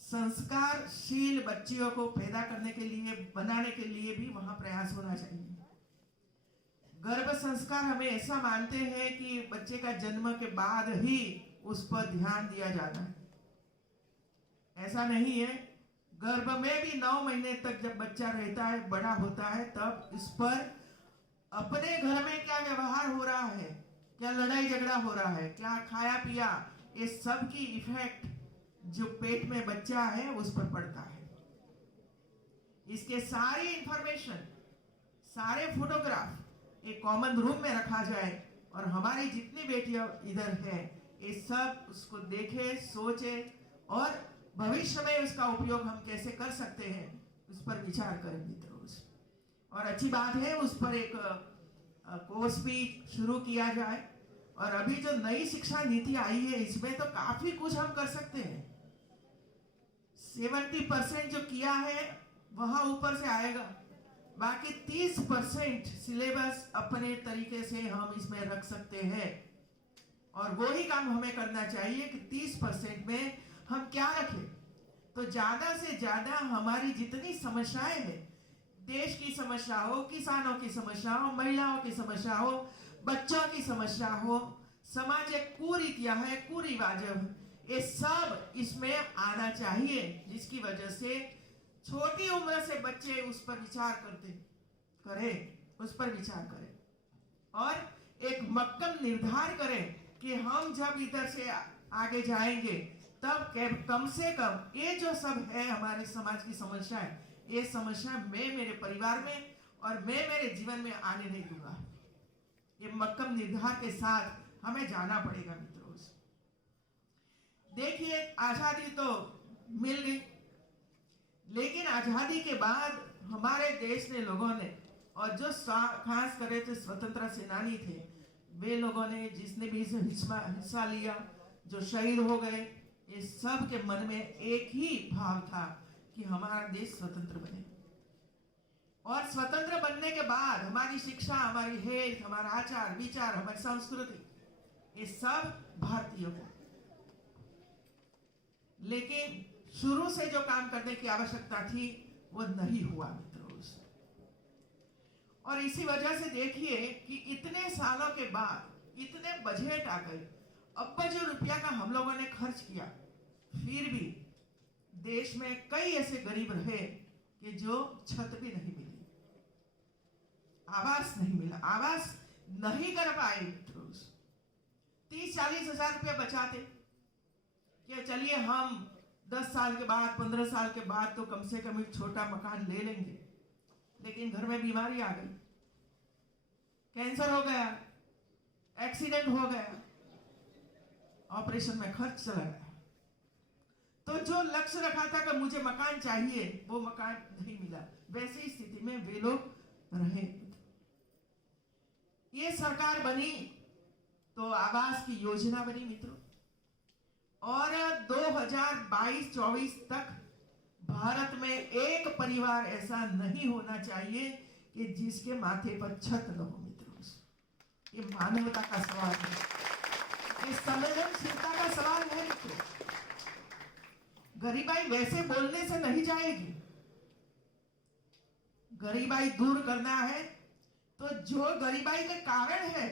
संस्कारशील बच्चियों को पैदा करने के लिए, बनाने के लिए भी वहां प्रयास होना चाहिए। गर्भ संस्कार हमें ऐसा मानते हैं कि बच्चे का जन्म के बाद ही उस पर ध्यान दिया जाना है, ऐसा नहीं है। गर्भ में भी 9 महीने तक जब बच्चा रहता है, बड़ा होता है, तब इस पर अपने घर में क्या व्यवहार हो रहा है, क्या लड़ाई झगड़ा हो रहा है, क्या खाया पिया, ये सब की इफेक्ट जो पेट में बच्चा है उस पर पड़ता है। इसके सारी इंफॉर्मेशन, सारे फोटोग्राफ एक कॉमन रूम में रखा जाए और हमारी जितनी बेटियां इधर हैं ये सब उसको देखे, सोचे और भविष्य में उसका उपयोग हम कैसे कर सकते हैं उस पर विचार करें मित्रों। और अच्छी बात है, उस पर एक कोर्स भी शुरू किया जाए। और अभी जो नई शिक्षा नीति आई है इसमें तो काफी कुछ हम कर सकते हैं। 70% जो किया है वह ऊपर से आएगा, बाकी 30% सिलेबस अपने तरीके से हम इसमें रख सकते हैं। और वो ही काम हमें करना चाहिए कि 30% में हम क्या रखें, तो ज्यादा से ज्यादा हमारी जितनी समस्याएं हैं, देश की समस्या हो, किसानों की समस्या हो, महिलाओं की समस्या हो, बच्चों की समस्या हो, समाज एक कुरीतियां है, कुरिवाज है, ये सब इसमें आना चाहिए, जिसकी वजह से छोटी उम्र से बच्चे उस पर विचार करें और एक मक्कम निर्धार करें कि हम जब इधर से आगे जाएंगे तब कम से कम ये जो सब है हमारे समाज की समस्या है, ये समस्या मैं मेरे परिवार में और मैं मेरे जीवन में आने नहीं दूंगा। ये मक्कम निर्धार के साथ हमें जाना पड़ेगा मित्रों। देखिए, आजादी तो मिल गई, लेकिन आजादी के बाद हमारे देश ने लोगों ने, और जो खास करे थे स्वतंत्रता सेनानी थे, वे लोगों ने, जिसने भी हिस्सा लिया, जो शहीद हो गए, ये सब के मन में एक ही भाव था कि हमारा देश स्वतंत्र बने। और स्वतंत्र बनने के बाद हमारी शिक्षा, हमारी हेल्थ, हमारा आचार विचार, हमारी संस्कृति, ये सब भारतीय हो। लेकिन शुरू से जो काम करने की आवश्यकता थी वो नहीं हुआ मित्रों। और इसी वजह से देखिए कि इतने सालों के बाद इतने बजट आ गए, अब्बों रुपया का हम लोगों ने खर्च किया, फिर भी देश में कई ऐसे गरीब रहे कि जो छत भी नहीं मिली, आवास नहीं मिला, आवास नहीं कर पाए। 30-40 हजार रुपया बचाते कि चलिए हम 10 साल के बाद, 15 साल के बाद तो कम से कम एक छोटा मकान ले लेंगे, लेकिन घर में बीमारी आ गई, कैंसर हो गया, एक्सीडेंट हो गया, ऑपरेशन में खर्च चला गया, तो जो लक्ष्य रखा था कि मुझे मकान चाहिए, वो मकान नहीं मिला। वैसी स्थिति में वे लोग रहे। ये सरकार बनी तो आवास की योजना बनी मित्रों, और 2022-24 तक भारत में एक परिवार ऐसा नहीं होना चाहिए कि जिसके माथे पर छत न हो मित्रों। ये मानवता का सवाल है, ये संवेदनशीलता का सवाल है मित्रों। गरीबाई वैसे बोलने से नहीं जाएगी। गरीबाई दूर करना है तो जो गरीबाई के कारण है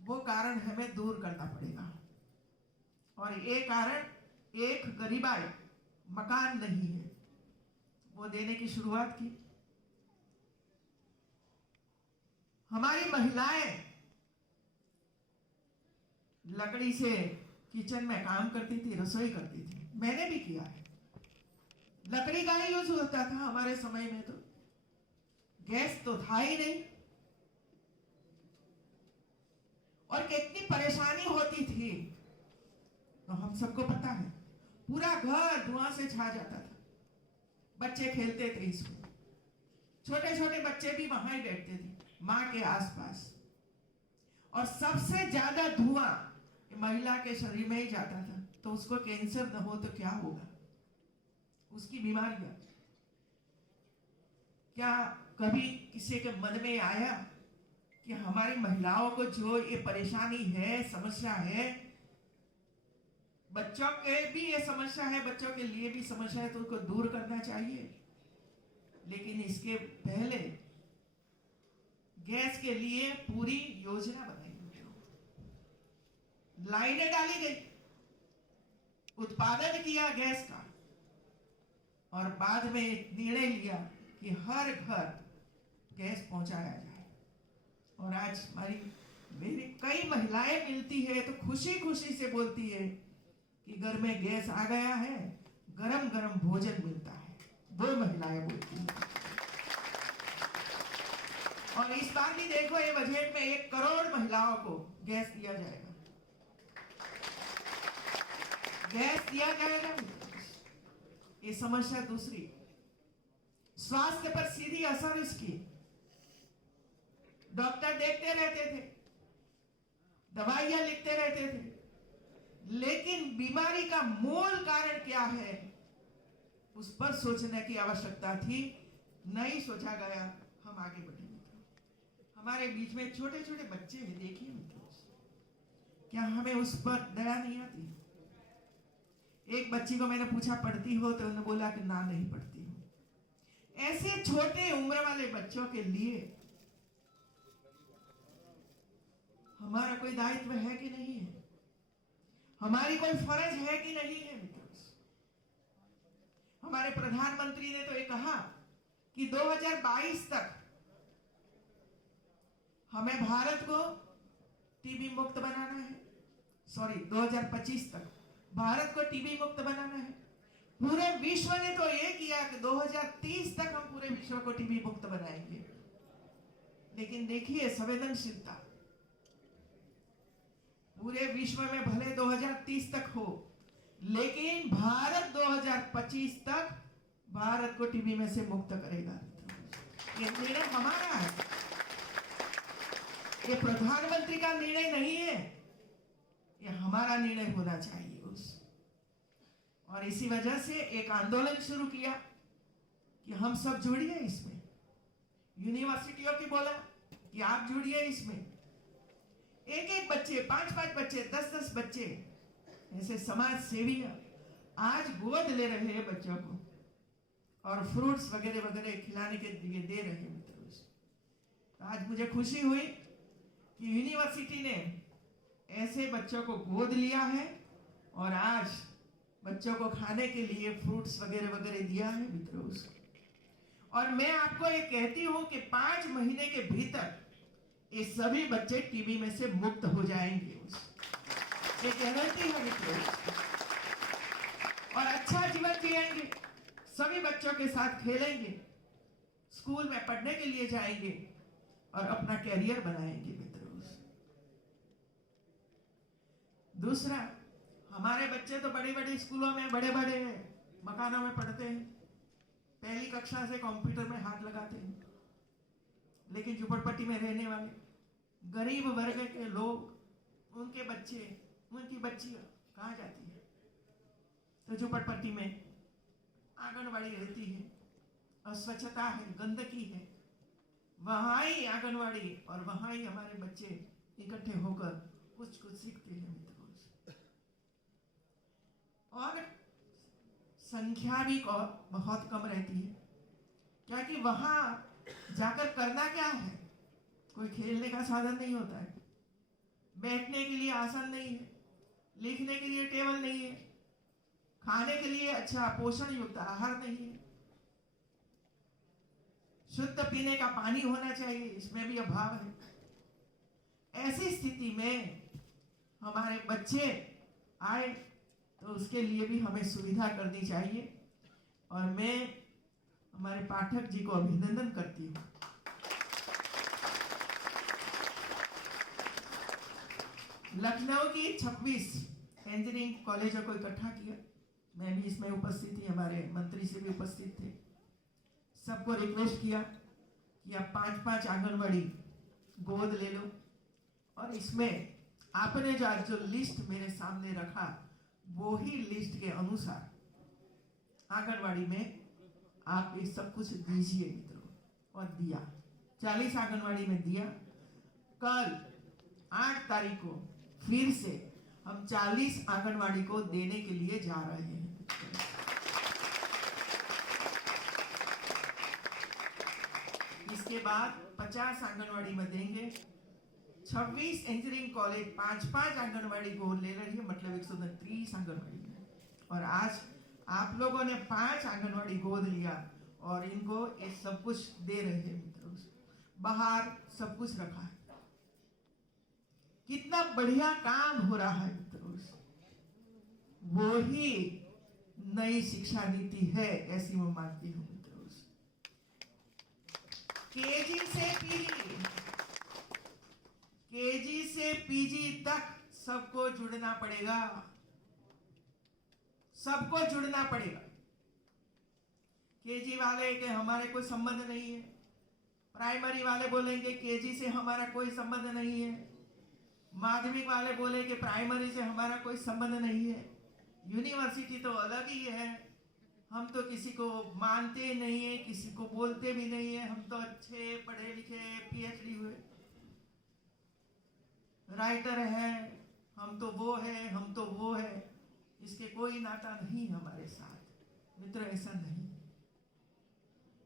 वो कारण हमें दूर करना पड़ेगा। और ये कारण एक गरीबाई, मकान नहीं है, वो देने की शुरुआत की। हमारी महिलाएं लकड़ी से किचन में काम करती थी, रसोई करती थी, मैंने भी किया है। लकड़ी का ही यूज होता था हमारे समय में, तो गैस तो था ही नहीं, और कितनी परेशानी होती थी तो हम सबको पता है। पूरा घर धुआं से छा जाता था, बच्चे खेलते थे इसमें, छोटे छोटे बच्चे भी वहां ही बैठते थे मां के आसपास, और सबसे ज्यादा धुआं महिला के शरीर में ही जाता था। तो उसको कैंसर न हो तो क्या होगा, उसकी बीमारियां। क्या कभी किसी के मन में आया कि हमारी महिलाओं को जो ये परेशानी है, समस्या है, बच्चों के भी ये समस्या है, बच्चों के लिए भी समस्या है, तो उसको दूर करना चाहिए। लेकिन इसके पहले गैस के लिए पूरी योजना बनाई, लाइनें डाली गई, उत्पादन किया गैस का, और बाद में निर्णय लिया कि हर घर गैस पहुंचाया जाए। और आज मेरी कई महिलाएं मिलती है तो खुशी खुशी से बोलती है कि घर में गैस आ गया है, गरम गरम भोजन मिलता है, वो महिलाएं बोलती हैं। और इस बार भी देखो, ये बजट में 1 करोड़ महिलाओं को गैस दिया जाएगा, गैस दिया जाएगा। ये समस्या दूसरी, स्वास्थ्य पर सीधी असर इसकी। डॉक्टर देखते रहते थे, दवाइयां लिखते रहते थे, लेकिन बीमारी का मूल कारण क्या है उस पर सोचने की आवश्यकता थी। नहीं सोचा गया, हम आगे बढ़े मित्रों। हमारे बीच में छोटे छोटे बच्चे हैं, देखिए मित्रों, क्या हमें उस पर दया नहीं आती? एक बच्ची को मैंने पूछा पढ़ती हो, तो उन्होंने बोला कि ना नहीं पढ़ती हूं। ऐसे छोटे उम्र वाले बच्चों के लिए हमारा कोई दायित्व है कि नहीं है? हमारी कोई फर्ज है कि नहीं है मित्रों? हमारे प्रधानमंत्री ने तो ये कहा कि 2022 तक हमें भारत को टीबी मुक्त बनाना है। 2025 तक भारत को टीबी मुक्त बनाना है। पूरे विश्व ने तो ये किया कि 2030 तक हम पूरे विश्व को टीबी मुक्त बनाएंगे। लेकिन देखिए संवेदनशीलता, पूरे विश्व में भले 2030 तक हो, लेकिन भारत 2025 तक भारत को टीबी में से मुक्त करेगा। ये निर्णय हमारा है, ये प्रधानमंत्री का निर्णय नहीं है, ये हमारा निर्णय होना चाहिए और इसी वजह से एक आंदोलन शुरू किया कि हम सब जुड़िए इसमें। यूनिवर्सिटियों की बोला कि आप जुड़िए इसमें। एक एक बच्चे, 5-5 बच्चे, 10-10 बच्चे, ऐसे समाज सेवी आज गोद ले रहे हैं बच्चों को और फ्रूट्स वगैरह वगैरह खिलाने के लिए दे रहे हैं मित्रों। तो आज मुझे खुशी हुई कि यूनिवर्सिटी ने ऐसे बच्चों को गोद लिया है और आज बच्चों को खाने के लिए फ्रूट्स वगैरह वगैरह दिया है मित्रों। और मैं आपको ये कहती हूं कि 5 महीने के भीतर ये सभी बच्चे टीबी में से मुक्त हो जाएंगे। ये गारंटी है मित्रों। और अच्छा जीवन जिएंगे, सभी बच्चों के साथ खेलेंगे, स्कूल में पढ़ने के लिए जाएंगे और अपना कैरियर बनाएंगे मित्रों। दूसरा, हमारे बच्चे तो बड़े बड़े स्कूलों में, बड़े बड़े मकानों में पढ़ते हैं, पहली कक्षा से कंप्यूटर में हाथ लगाते हैं, लेकिन झुपड़पट्टी में रहने वाले गरीब वर्ग के लोग, उनके बच्चे, उनकी बच्चियां कहाँ जाती है? तो झुपड़पट्टी में आंगनवाड़ी रहती है, अस्वच्छता है, गंदगी है, वहां ही आंगनवाड़ी और वहां ही हमारे बच्चे इकट्ठे होकर कुछ कुछ सीखते हैं मित्रों। और संख्या भी बहुत कम रहती है, क्योंकि वहां जाकर करना क्या है? कोई खेलने का साधन नहीं होता है, बैठने के लिए आसन नहीं है, लिखने के लिए टेबल नहीं है, खाने के लिए अच्छा पोषण युक्त आहार नहीं है, शुद्ध पीने का पानी होना चाहिए, इसमें भी अभाव है। ऐसी स्थिति में हमारे बच्चे आए तो उसके लिए भी हमें सुविधा करनी चाहिए और मैं हमारे पाठक जी को अभिनंदन करती हूँ। लखनऊ की 26 इंजीनियरिंग कॉलेजों को इकट्ठा किया, मैं भी इसमें उपस्थित थी, हमारे मंत्री से भी उपस्थित थे। सबको रिक्वेस्ट किया कि आप 5-5 आंगनवाड़ी गोद ले लो और इसमें आपने जो लिस्ट मेरे सामने रखा वो ही लिस्ट के अनुसार आंगनवाड़ी में आप ये सब कुछ दीजिए मित्रों। और दिया, 40 आंगनवाड़ी में दिया। कल 8 तारीख को फिर से हम 40 आंगनवाड़ी को देने के लिए जा रहे हैं। इसके बाद 50 आंगनवाड़ी में देंगे। 26 इंजीनियरिंग कॉलेज 5-5 आंगनवाड़ी गोद ले रही है, मतलब 130 आंगनवाड़ी में। और आज आप लोगों ने 5 आंगनवाड़ी गोद लिया और इनको ये सब कुछ दे रहे हैं मित्रों। बाहर सब कुछ रखा है, कितना बढ़िया काम हो रहा है मित्रों। वो ही नई शिक्षा नीति है, ऐसी मैं मानती हूँ मित्रों। केजी से पीजी तक सबको जुड़ना पड़ेगा, सबको जुड़ना पड़ेगा। केजी वाले के हमारे कोई संबंध नहीं है, प्राइमरी वाले बोलेंगे केजी से हमारा कोई संबंध नहीं है, माध्यमिक वाले बोलेंगे प्राइमरी से हमारा कोई संबंध नहीं है। यूनिवर्सिटी तो अलग ही है, हम तो किसी को मानते नहीं है, किसी को बोलते भी नहीं है। हम तो अच्छे पढ़े लिखे पीएचडी हुए राइटर है, हम तो वो है, हम तो वो है, इसके कोई नाता नहीं हमारे साथ। मित्र ऐसा नहीं,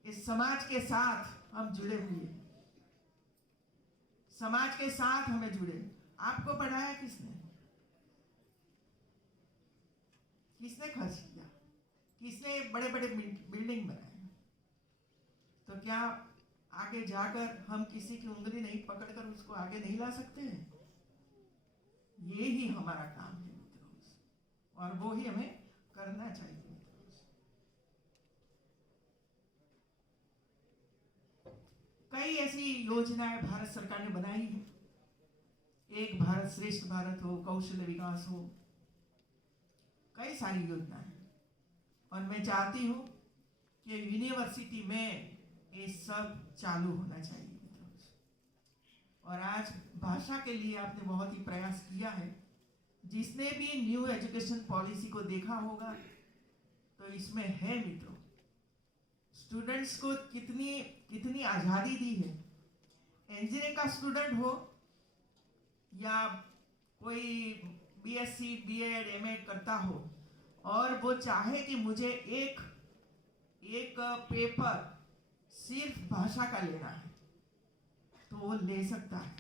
इस समाज के साथ हम जुड़े हुए हैं, समाज के साथ हमें जुड़े। आपको पढ़ाया किसने? किसने खर्च किया? किसने बड़े बड़े बिल्डिंग बनाए? तो क्या आगे जाकर हम किसी की उंगली नहीं पकड़कर उसको आगे नहीं ला सकते हैं? ये ही हमारा काम है मित्रों, और वो ही हमें करना चाहिए मित्रों। कई ऐसी योजनाएं भारत सरकार ने बनाई है, एक भारत श्रेष्ठ भारत हो, कौशल्य विकास हो, कई सारी योजनाएं। और मैं चाहती हूं कि यूनिवर्सिटी में ये सब चालू होना चाहिए मित्रों। और आज भाषा के लिए आपने बहुत ही प्रयास किया है। जिसने भी न्यू एजुकेशन पॉलिसी को देखा होगा तो इसमें है मित्रों, स्टूडेंट्स को कितनी कितनी आजादी दी है। इंजीनियरिंग का स्टूडेंट हो या कोई बीएससी बीएड एमएड करता हो और वो चाहे कि मुझे एक पेपर सिर्फ भाषा का लेना है तो वो ले सकता है,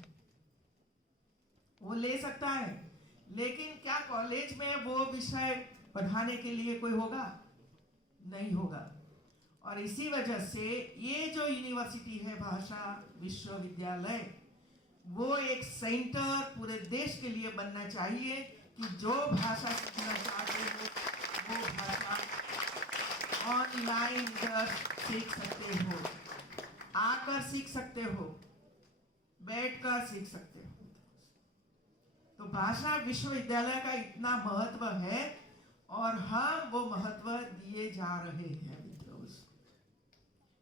वो ले सकता है। लेकिन क्या कॉलेज में वो विषय पढ़ाने के लिए कोई होगा? नहीं होगा। और इसी वजह से ये जो यूनिवर्सिटी है भाषा विश्वविद्यालय, वो एक सेंटर पूरे देश के लिए बनना चाहिए कि जो भाषा सीखना चाहते हो वो भाषा ऑनलाइन सीख सकते हो, आकर सीख सकते हो, बैठकर सीख सकते हो। तो भाषा विश्वविद्यालय का इतना महत्व है और हम वो महत्व दिए जा रहे हैं मित्रों।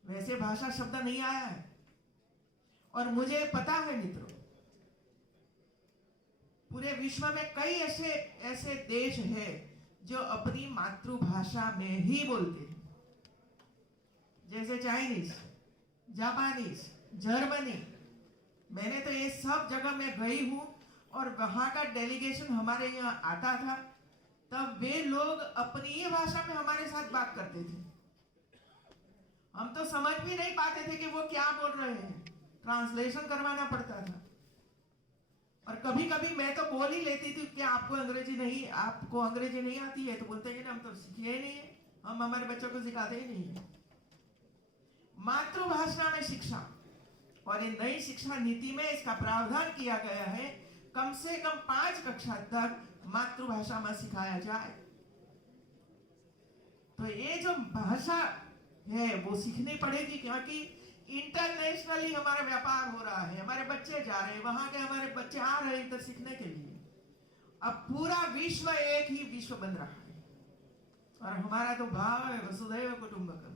वैसे भाषा शब्द नहीं आया है, और मुझे पता है मित्रों पूरे विश्व में कई ऐसे देश हैं जो अपनी मातृभाषा में ही बोलते हैं, जैसे चाइनीज, जापानीज, जर्मनी। मैंने तो ये सब जगह में गई हूं और वहां का डेलीगेशन हमारे यहाँ आता था, तब वे लोग अपनी ही भाषा में हमारे साथ बात करते थे। हम तो समझ भी नहीं पाते थे कि वो क्या बोल रहे हैं, ट्रांसलेशन करवाना पड़ता था। और कभी कभी मैं तो बोल ही लेती थी कि आपको अंग्रेजी नहीं आती है? तो बोलते हैं ना हम तो सीखे ही नहीं है, हम हमारे बच्चों को सिखाते ही नहीं है। मातृभाषा में शिक्षा, और ये नई शिक्षा नीति में इसका प्रावधान किया गया है कम से कम 5 कक्षा तक मातृभाषा में सिखाया जाए। तो ये जो भाषा है वो सीखनी पड़ेगी, क्योंकि इंटरनेशनली हमारा व्यापार हो रहा है, हमारे बच्चे जा रहे हैं, वहां के हमारे बच्चे आ रहे हैं इधर सीखने के लिए। अब पूरा विश्व एक ही विश्व बन रहा है, और हमारा तो भाव है वसुधैव कुटुंबकम,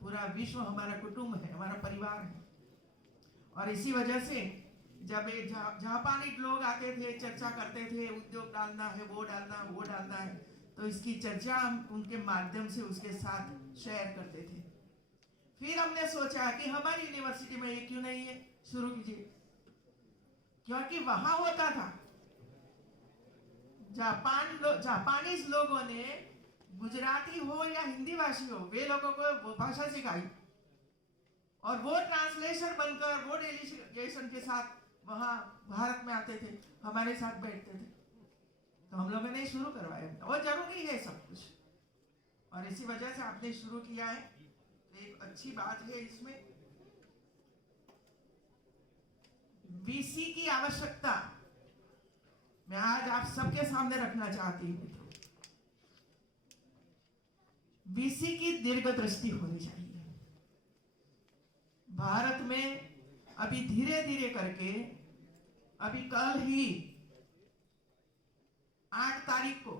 पूरा विश्व हमारा कुटुंब है, हमारा परिवार है। और इसी वजह से जब जापानी लोग आते थे, चर्चा करते थे, उद्योग डालना है, वो डालना है, तो इसकी चर्चा हम उनके माध्यम से उसके साथ शेयर करते थे। फिर हमने सोचा कि हमारी यूनिवर्सिटी में ये क्यों नहीं है, शुरू कीजिए। क्योंकि वहां होता था, जापानीज लोगों ने गुजराती हो या हिंदी भाषी हो, वे लोगों को वो भाषा सिखाई, और वो ट्रांसलेशन बनकर वो डेलीगेशन के साथ वहां भारत में आते थे, हमारे साथ बैठते थे। तो हम लोगों ने शुरू करवाया, और जरूरी है सब कुछ, और इसी वजह से आपने शुरू किया है, तो एक अच्छी बात है। इसमें वीसी की आवश्यकता मैं आज आप सबके सामने रखना चाहती हूं मित्रों। वीसी की दीर्घदृष्टि होनी चाहिए। भारत में अभी धीरे धीरे करके, अभी कल ही 8 तारीख को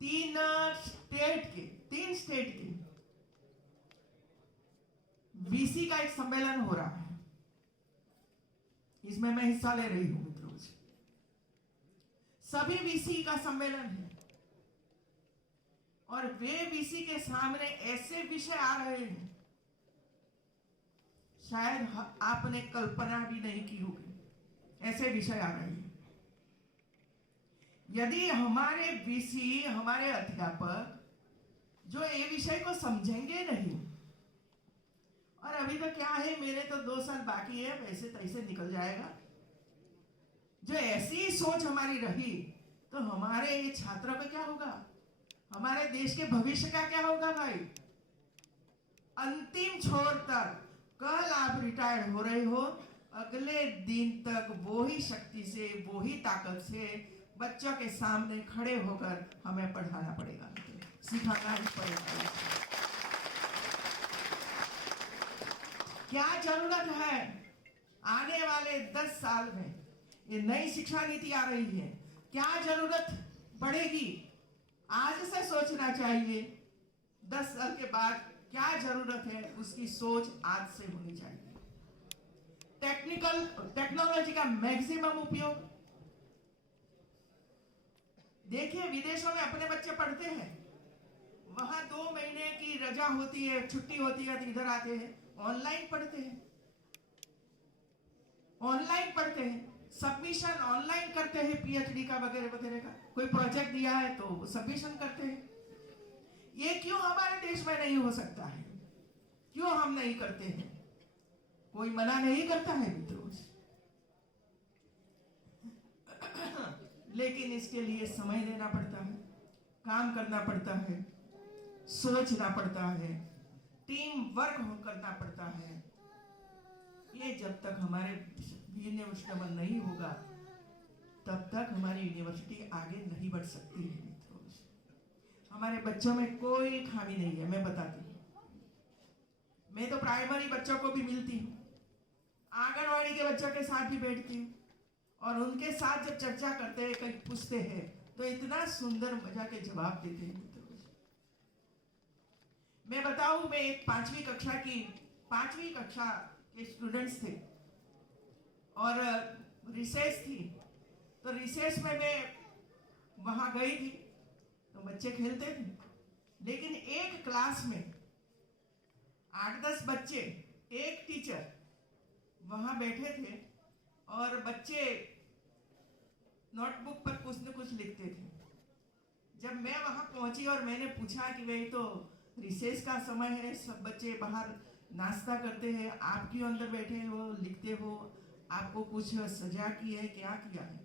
3 स्टेट के वीसी का एक सम्मेलन हो रहा है, इसमें मैं हिस्सा ले रही हूं मित्रों। सभी वीसी का सम्मेलन है और वे वीसी के सामने ऐसे विषय आ रहे हैं शायद आपने कल्पना भी नहीं की होगी, ऐसे विषय आ रहे हैं। यदि हमारे वीसी, हमारे अध्यापक जो ये विषय को समझेंगे नहीं, और अभी तो क्या है, मेरे तो 2 साल बाकी है, वैसे तैसे निकल जाएगा, जो ऐसी सोच हमारी रही तो हमारे ये छात्रों का क्या होगा, हमारे देश के भविष्य का क्या होगा भाई। अंतिम छोर तक, कल आप रिटायर्ड हो रहे हो, अगले दिन तक वो ही शक्ति से, वो ही ताकत से बच्चों के सामने खड़े होकर हमें पढ़ाना पड़ेगा, सिखाना ही पड़ेगा। क्या जरूरत है आने वाले 10 साल में, ये नई शिक्षा नीति आ रही है, क्या जरूरत पड़ेगी, आज से सोचना चाहिए। 10 साल के बाद क्या जरूरत है, उसकी सोच आज से होनी चाहिए। टेक्नोलॉजी का मैक्सिमम उपयोग। देखिए, विदेशों में अपने बच्चे पढ़ते हैं, वहां 2 महीने की रजा होती है, छुट्टी होती है, तो इधर आते हैं, ऑनलाइन पढ़ते हैं, ऑनलाइन पढ़ते हैं, सबमिशन ऑनलाइन करते हैं, पीएचडी का वगैरह वगैरह का, कोई प्रोजेक्ट दिया है तो सबमिशन करते हैं। ये क्यों हमारे देश में नहीं हो सकता है, क्यों हम नहीं करते हैं? कोई मना नहीं करता है मित्रों, लेकिन इसके लिए समय देना पड़ता है, काम करना पड़ता है, सोचना पड़ता है, टीम वर्क करना पड़ता है। ये जब तक हमारे यूनिवर्सिटी नहीं होगा तब तक हमारी यूनिवर्सिटी आगे नहीं बढ़ सकती है मित्रों। हमारे बच्चों में कोई खामी नहीं है, मैं बताती हूँ। मैं तो प्राइमरी बच्चों को भी मिलती हूँ, आंगनवाड़ी के बच्चों के साथ भी बैठती हूँ, और उनके साथ जब चर्चा करते हैं, कहीं पूछते हैं, तो इतना सुंदर मजा के जवाब देते हैं मित्रों। मैं बताऊं, मैं एक 5वीं कक्षा के स्टूडेंट्स थे और रिसेस थी, तो रिसेस में मैं वहां गई थी, तो बच्चे खेलते थे, लेकिन एक क्लास में 8-10 बच्चे, एक टीचर वहां बैठे थे और बच्चे नोटबुक पर कुछ न कुछ लिखते थे। जब मैं वहां पहुंची और मैंने पूछा कि भाई तो रिसेस का समय है, सब बच्चे बाहर नाश्ता करते हैं, आप क्यों अंदर बैठे हो, लिखते हो, आपको कुछ सजा की है, क्या किया है?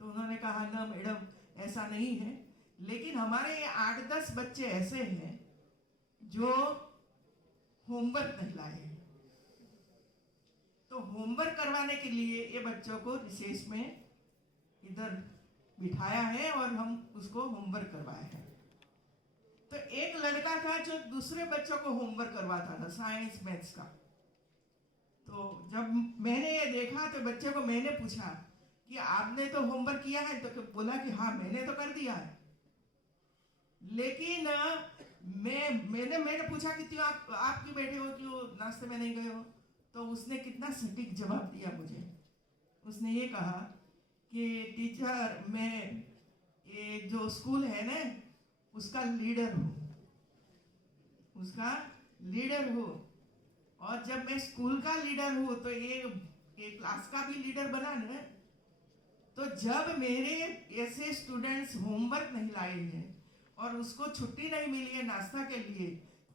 तो उन्होंने कहा ना मैडम, ऐसा नहीं है, लेकिन हमारे ये 8-10 बच्चे ऐसे हैं जो होमवर्क नहीं लाए हैं, तो होमवर्क करवाने के लिए ये बच्चों को रिसेस में इधर बिठाया है और हम उसको होमवर्क करवाया है। तो एक लड़का था जो दूसरे बच्चों को होमवर्क करवाता था, साइंस मैथ्स का। तो जब मैंने ये देखा तो बच्चे को मैंने पूछा कि आपने तो होमवर्क किया है? तो बोला कि हाँ मैंने तो कर दिया है, लेकिन मैंने पूछा कि क्यों आप क्यों बैठे हो, क्यों नाश्ते में नहीं गए हो? तो उसने कितना सटीक जवाब दिया मुझे। उसने ये कहा कि टीचर, मैं ये जो स्कूल है ना उसका लीडर हूँ, और जब मैं स्कूल का लीडर हूँ तो ये क्लास का भी लीडर बना ना। तो जब मेरे ऐसे स्टूडेंट्स होमवर्क नहीं लाए हैं और उसको छुट्टी नहीं मिली है नाश्ता के लिए,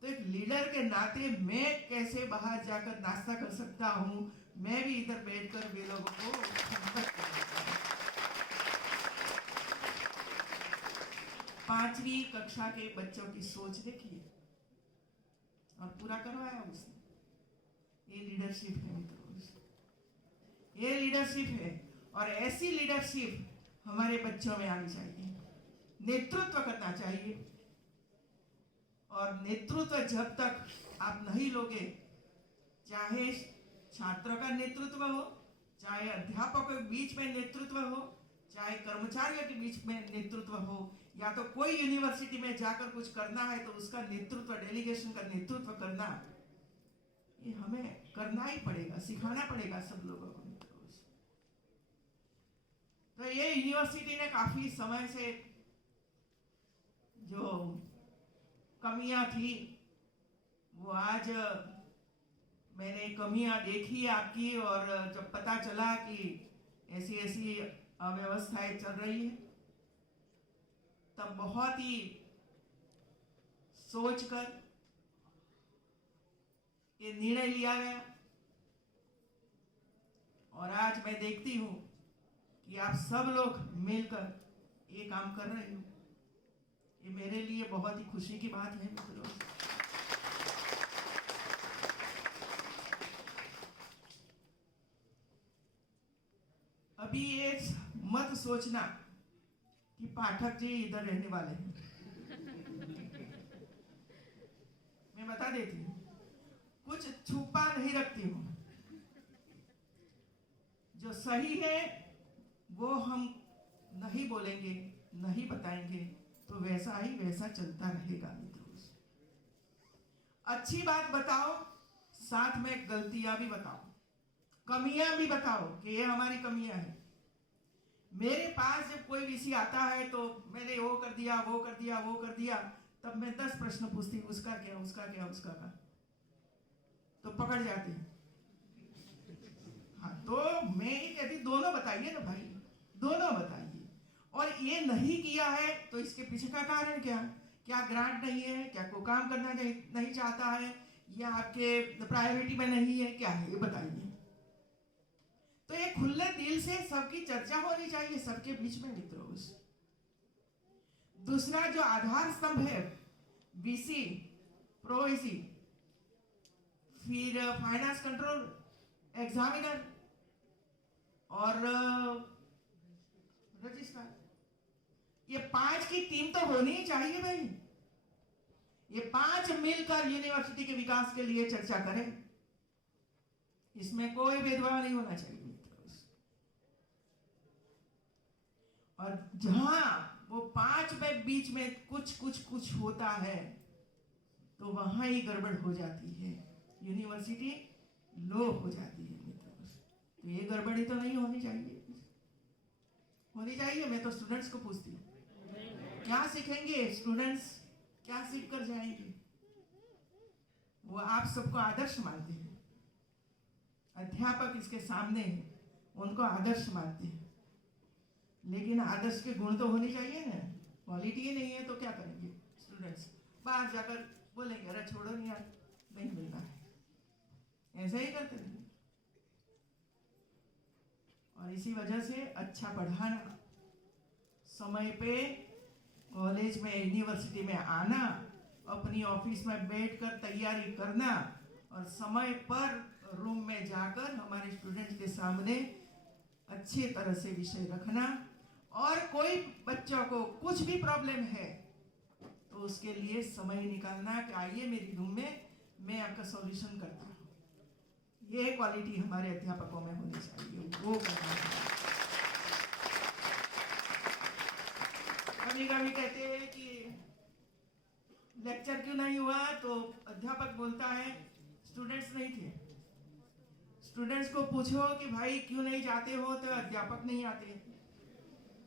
तो एक लीडर के नाते मैं कैसे बाहर जाकर नाश्ता कर सकता हूँ? मैं भी इधर बैठकर वे लोगों को होमवर्क कर सकता हूँ। 5वीं कक्षा के बच्चों की सोच देखिए, और पूरा करवाया उसने। ये लीडरशिप है मित्रों, ये लीडरशिप है, और ऐसी लीडरशिप हमारे बच्चों में आनी चाहिए। नेतृत्व करना चाहिए, और नेतृत्व जब तक आप नहीं लोगे, चाहे छात्रों का नेतृत्व हो, चाहे अध्यापकों के बीच में नेतृत्व हो, चाहे कर्मचारियों के बीच में नेतृत्व हो, या तो कोई यूनिवर्सिटी में जाकर कुछ करना है तो उसका नेतृत्व, डेलीगेशन का नेतृत्व करना, ये हमें करना ही पड़ेगा, सिखाना पड़ेगा सब लोगों को मित्रों। तो ये यूनिवर्सिटी ने काफी समय से जो कमियां थी वो आज मैंने कमियां देखी आपकी, और जब पता चला कि ऐसी ऐसी अव्यवस्थाएं चल रही है तब बहुत ही सोचकर ये निर्णय लिया गया। और आज मैं देखती हूं कि आप सब लोग मिलकर ये काम कर रहे हो। ये मेरे लिए बहुत ही खुशी की बात है मित्रों। अभी ये मत सोचना कि पाठक जी इधर रहने वाले हैं। मैं बता देती हूँ, कुछ छुपा नहीं रखती हूँ। जो सही है वो हम नहीं बोलेंगे, नहीं बताएंगे, तो वैसा ही वैसा चलता रहेगा मित्रों। अच्छी बात बताओ, साथ में गलतियां भी बताओ, कमियां भी बताओ कि ये हमारी कमियां हैं। मेरे पास जब कोई विषय आता है तो मैंने वो कर दिया, वो कर दिया, वो कर दिया, तब मैं 10 प्रश्न पूछती हूँ, उसका क्या, उसका क्या, उसका क्या, तो पकड़ जाते हैं। हाँ, तो मैं ये कहती दोनों बताइए ना भाई, दोनों बताइए। और ये नहीं किया है तो इसके पीछे का कारण क्या? क्या ग्रांट नहीं है, क्या कोई काम करना नहीं चाहता है, या आपके प्रायोरिटी में नहीं है, क्या है, ये बताइए। तो ये खुले दिल से सबकी चर्चा होनी चाहिए सबके बीच में मित्रों। दूसरा जो आधार स्तंभ है, बीसी, प्रोईसी, फिर फाइनेंस कंट्रोल, एग्जामिनर और रजिस्ट्रार, ये 5 की टीम तो होनी ही चाहिए भाई। ये 5 मिलकर यूनिवर्सिटी के विकास के लिए चर्चा करें, इसमें कोई भेदभाव नहीं होना चाहिए मित्रों। और जहां वो 5 में बीच में कुछ होता है तो वहां ही गड़बड़ हो जाती है, यूनिवर्सिटी लो हो जाती है मित्रों। तो ये गड़बड़ी तो नहीं होनी चाहिए, होनी चाहिए। मैं तो स्टूडेंट्स को पूछती हूँ, क्या सीखेंगे स्टूडेंट्स, क्या सीख कर जाएंगे? वो आप सबको आदर्श मानते हैं, अध्यापक इसके सामने हैं, उनको आदर्श मानते हैं, लेकिन आदर्श के गुण तो होने चाहिए ना। क्वालिटी ही नहीं है तो क्या करेंगे स्टूडेंट्स? बाहर जाकर बोलेंगे अरे छोड़ो नहीं यार, नहीं मिलना है, ऐसा ही करते हैं। और इसी वजह से अच्छा पढ़ाना, समय पे कॉलेज में, यूनिवर्सिटी में आना, अपनी ऑफिस में बैठकर तैयारी करना, और समय पर रूम में जाकर हमारे स्टूडेंट्स के सामने अच्छे तरह से विषय रखना। और कोई बच्चों को कुछ भी प्रॉब्लम है तो उसके लिए समय निकालना कि आइए मेरी रूम में, मैं आपका सॉल्यूशन करता हूँ। ये क्वालिटी हमारे अध्यापकों में होनी चाहिए, वो करना चाहिए। कभी कभी कहते हैं कि लेक्चर क्यों नहीं हुआ, तो अध्यापक बोलता है स्टूडेंट्स नहीं थे। स्टूडेंट्स को पूछो कि भाई क्यों नहीं जाते हो, तो अध्यापक नहीं आते।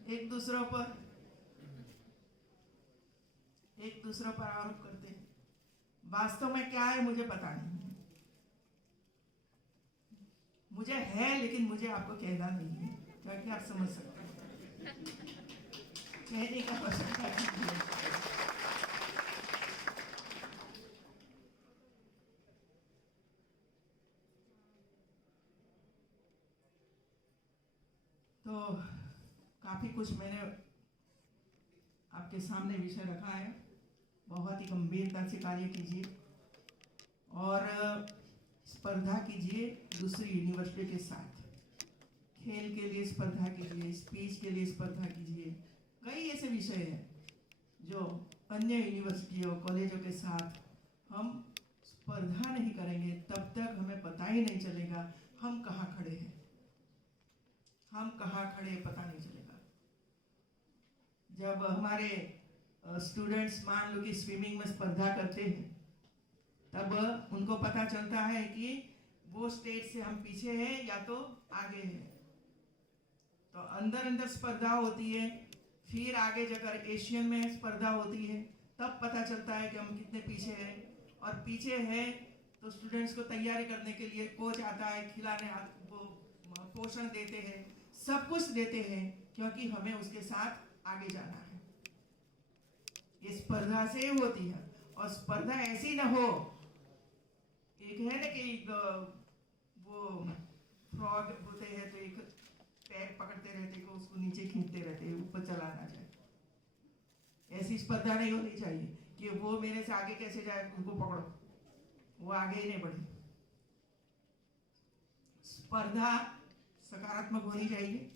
एक दूसरों पर आरोप करते हैं। वास्तव में क्या है मुझे पता नहीं, मुझे है, लेकिन मुझे आपको कहना नहीं है, ताकि आप समझ सकते हैं। कहने का आवश्यकता नहीं है। तो काफी कुछ मैंने आपके सामने विषय रखा है। बहुत ही गंभीरता से कार्य कीजिए और स्पर्धा कीजिए दूसरी यूनिवर्सिटी के साथ। खेल के लिए स्पर्धा कीजिए, स्पीच के लिए स्पर्धा कीजिए। कई ऐसे विषय हैं जो अन्य यूनिवर्सिटियों, कॉलेजों के साथ हम स्पर्धा नहीं करेंगे, तब तक हमें पता ही नहीं चलेगा हम कहाँ खड़े हैं। हम कहाँ खड़े पता नहीं चलेगा। जब हमारे स्टूडेंट्स मान लो कि स्विमिंग में स्पर्धा करते हैं तब उनको पता चलता है कि वो स्टेट से हम पीछे हैं या तो आगे हैं। तो अंदर अंदर स्पर्धा होती है, फिर आगे जाकर एशियन में स्पर्धा होती है, तब पता चलता है कि हम कितने पीछे हैं। और पीछे है तो स्टूडेंट्स को तैयारी करने के लिए कोच आता है, खिलाने वो पोषण देते हैं, सब कुछ देते हैं, क्योंकि हमें उसके साथ आगे जाना है। ये स्पर्धा से होती है, और स्पर्धा ऐसी ना हो, एक है ना कि वो फ्रॉग होते हैं तो एक पैर पकड़ते रहते हैं, उसको नीचे खींचते रहते हैं, ऊपर चला ना जाए। ऐसी स्पर्धा नहीं होनी चाहिए कि वो मेरे से आगे कैसे जाए, उनको पकड़ो, वो आगे ही नहीं बढ़े। स्पर्धा सकारात्मक होनी चाहिए,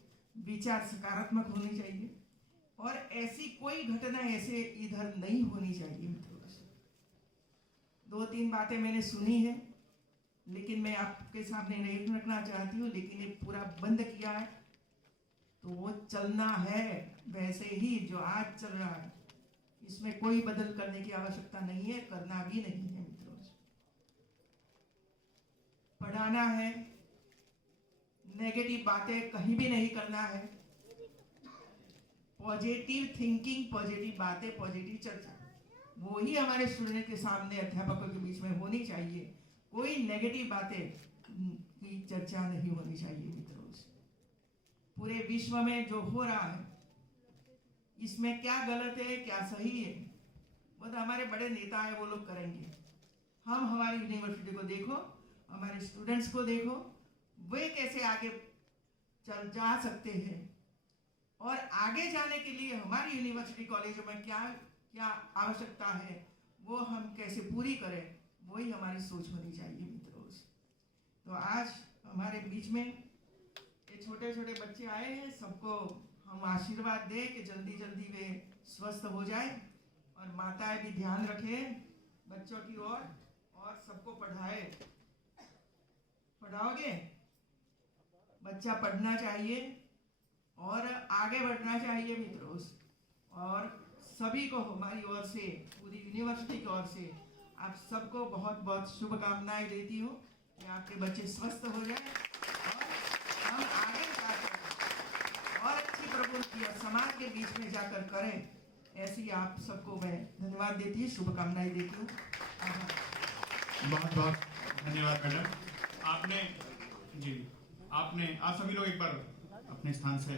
विचार सकारात्मक होनी चाहिए, और ऐसी कोई घटना ऐसे इधर नहीं होनी चाहिए मित्रों। 2-3 बातें मैंने सुनी है, लेकिन मैं आपके सामने नहीं रखना चाहती हूँ, लेकिन ये पूरा बंद किया है तो वो चलना है वैसे ही जो आज चल रहा है। इसमें कोई बदल करने की आवश्यकता नहीं है, करना भी नहीं है मित्रों। पढ़ाना है, नेगेटिव बातें कहीं भी नहीं करना है, पॉजिटिव थिंकिंग, पॉजिटिव बातें, पॉजिटिव चर्चा, वो ही हमारे स्टूडेंट के सामने अध्यापकों के बीच में होनी चाहिए। कोई नेगेटिव बातें की चर्चा नहीं होनी चाहिए मित्रों। पूरे विश्व में जो हो रहा है, इसमें क्या गलत है क्या सही है, वो तो हमारे बड़े नेता है, वो लोग करेंगे। हम हमारी यूनिवर्सिटी को देखो, हमारे स्टूडेंट्स को देखो, वे कैसे आगे चल जा सकते हैं, और आगे जाने के लिए हमारी यूनिवर्सिटी कॉलेजों में क्या क्या आवश्यकता है वो हम कैसे पूरी करें, वही हमारी सोच होनी चाहिए मित्रों। तो आज हमारे बीच में ये छोटे छोटे बच्चे आए हैं, सबको हम आशीर्वाद दें कि जल्दी जल्दी वे स्वस्थ हो जाए, और माताएं भी ध्यान रखें बच्चों की ओर, और सबको पढ़ाए। पढ़ाओगे, बच्चा पढ़ना चाहिए और आगे बढ़ना चाहिए मित्रों। और सभी को हमारी ओर से, पूरी यूनिवर्सिटी की ओर से आप सबको बहुत बहुत शुभकामनाएं देती हूँ कि आपके बच्चे स्वस्थ हो जाए, और हम आगे जाकर और अच्छी प्रवृत्ति और समाज के बीच में जाकर करें, ऐसी आप सबको मैं धन्यवाद देती हूँ, शुभकामनाएं देती हूँ। बहुत बहुत धन्यवाद मैडम। आपने आप सभी लोग एक बार अपने स्थान से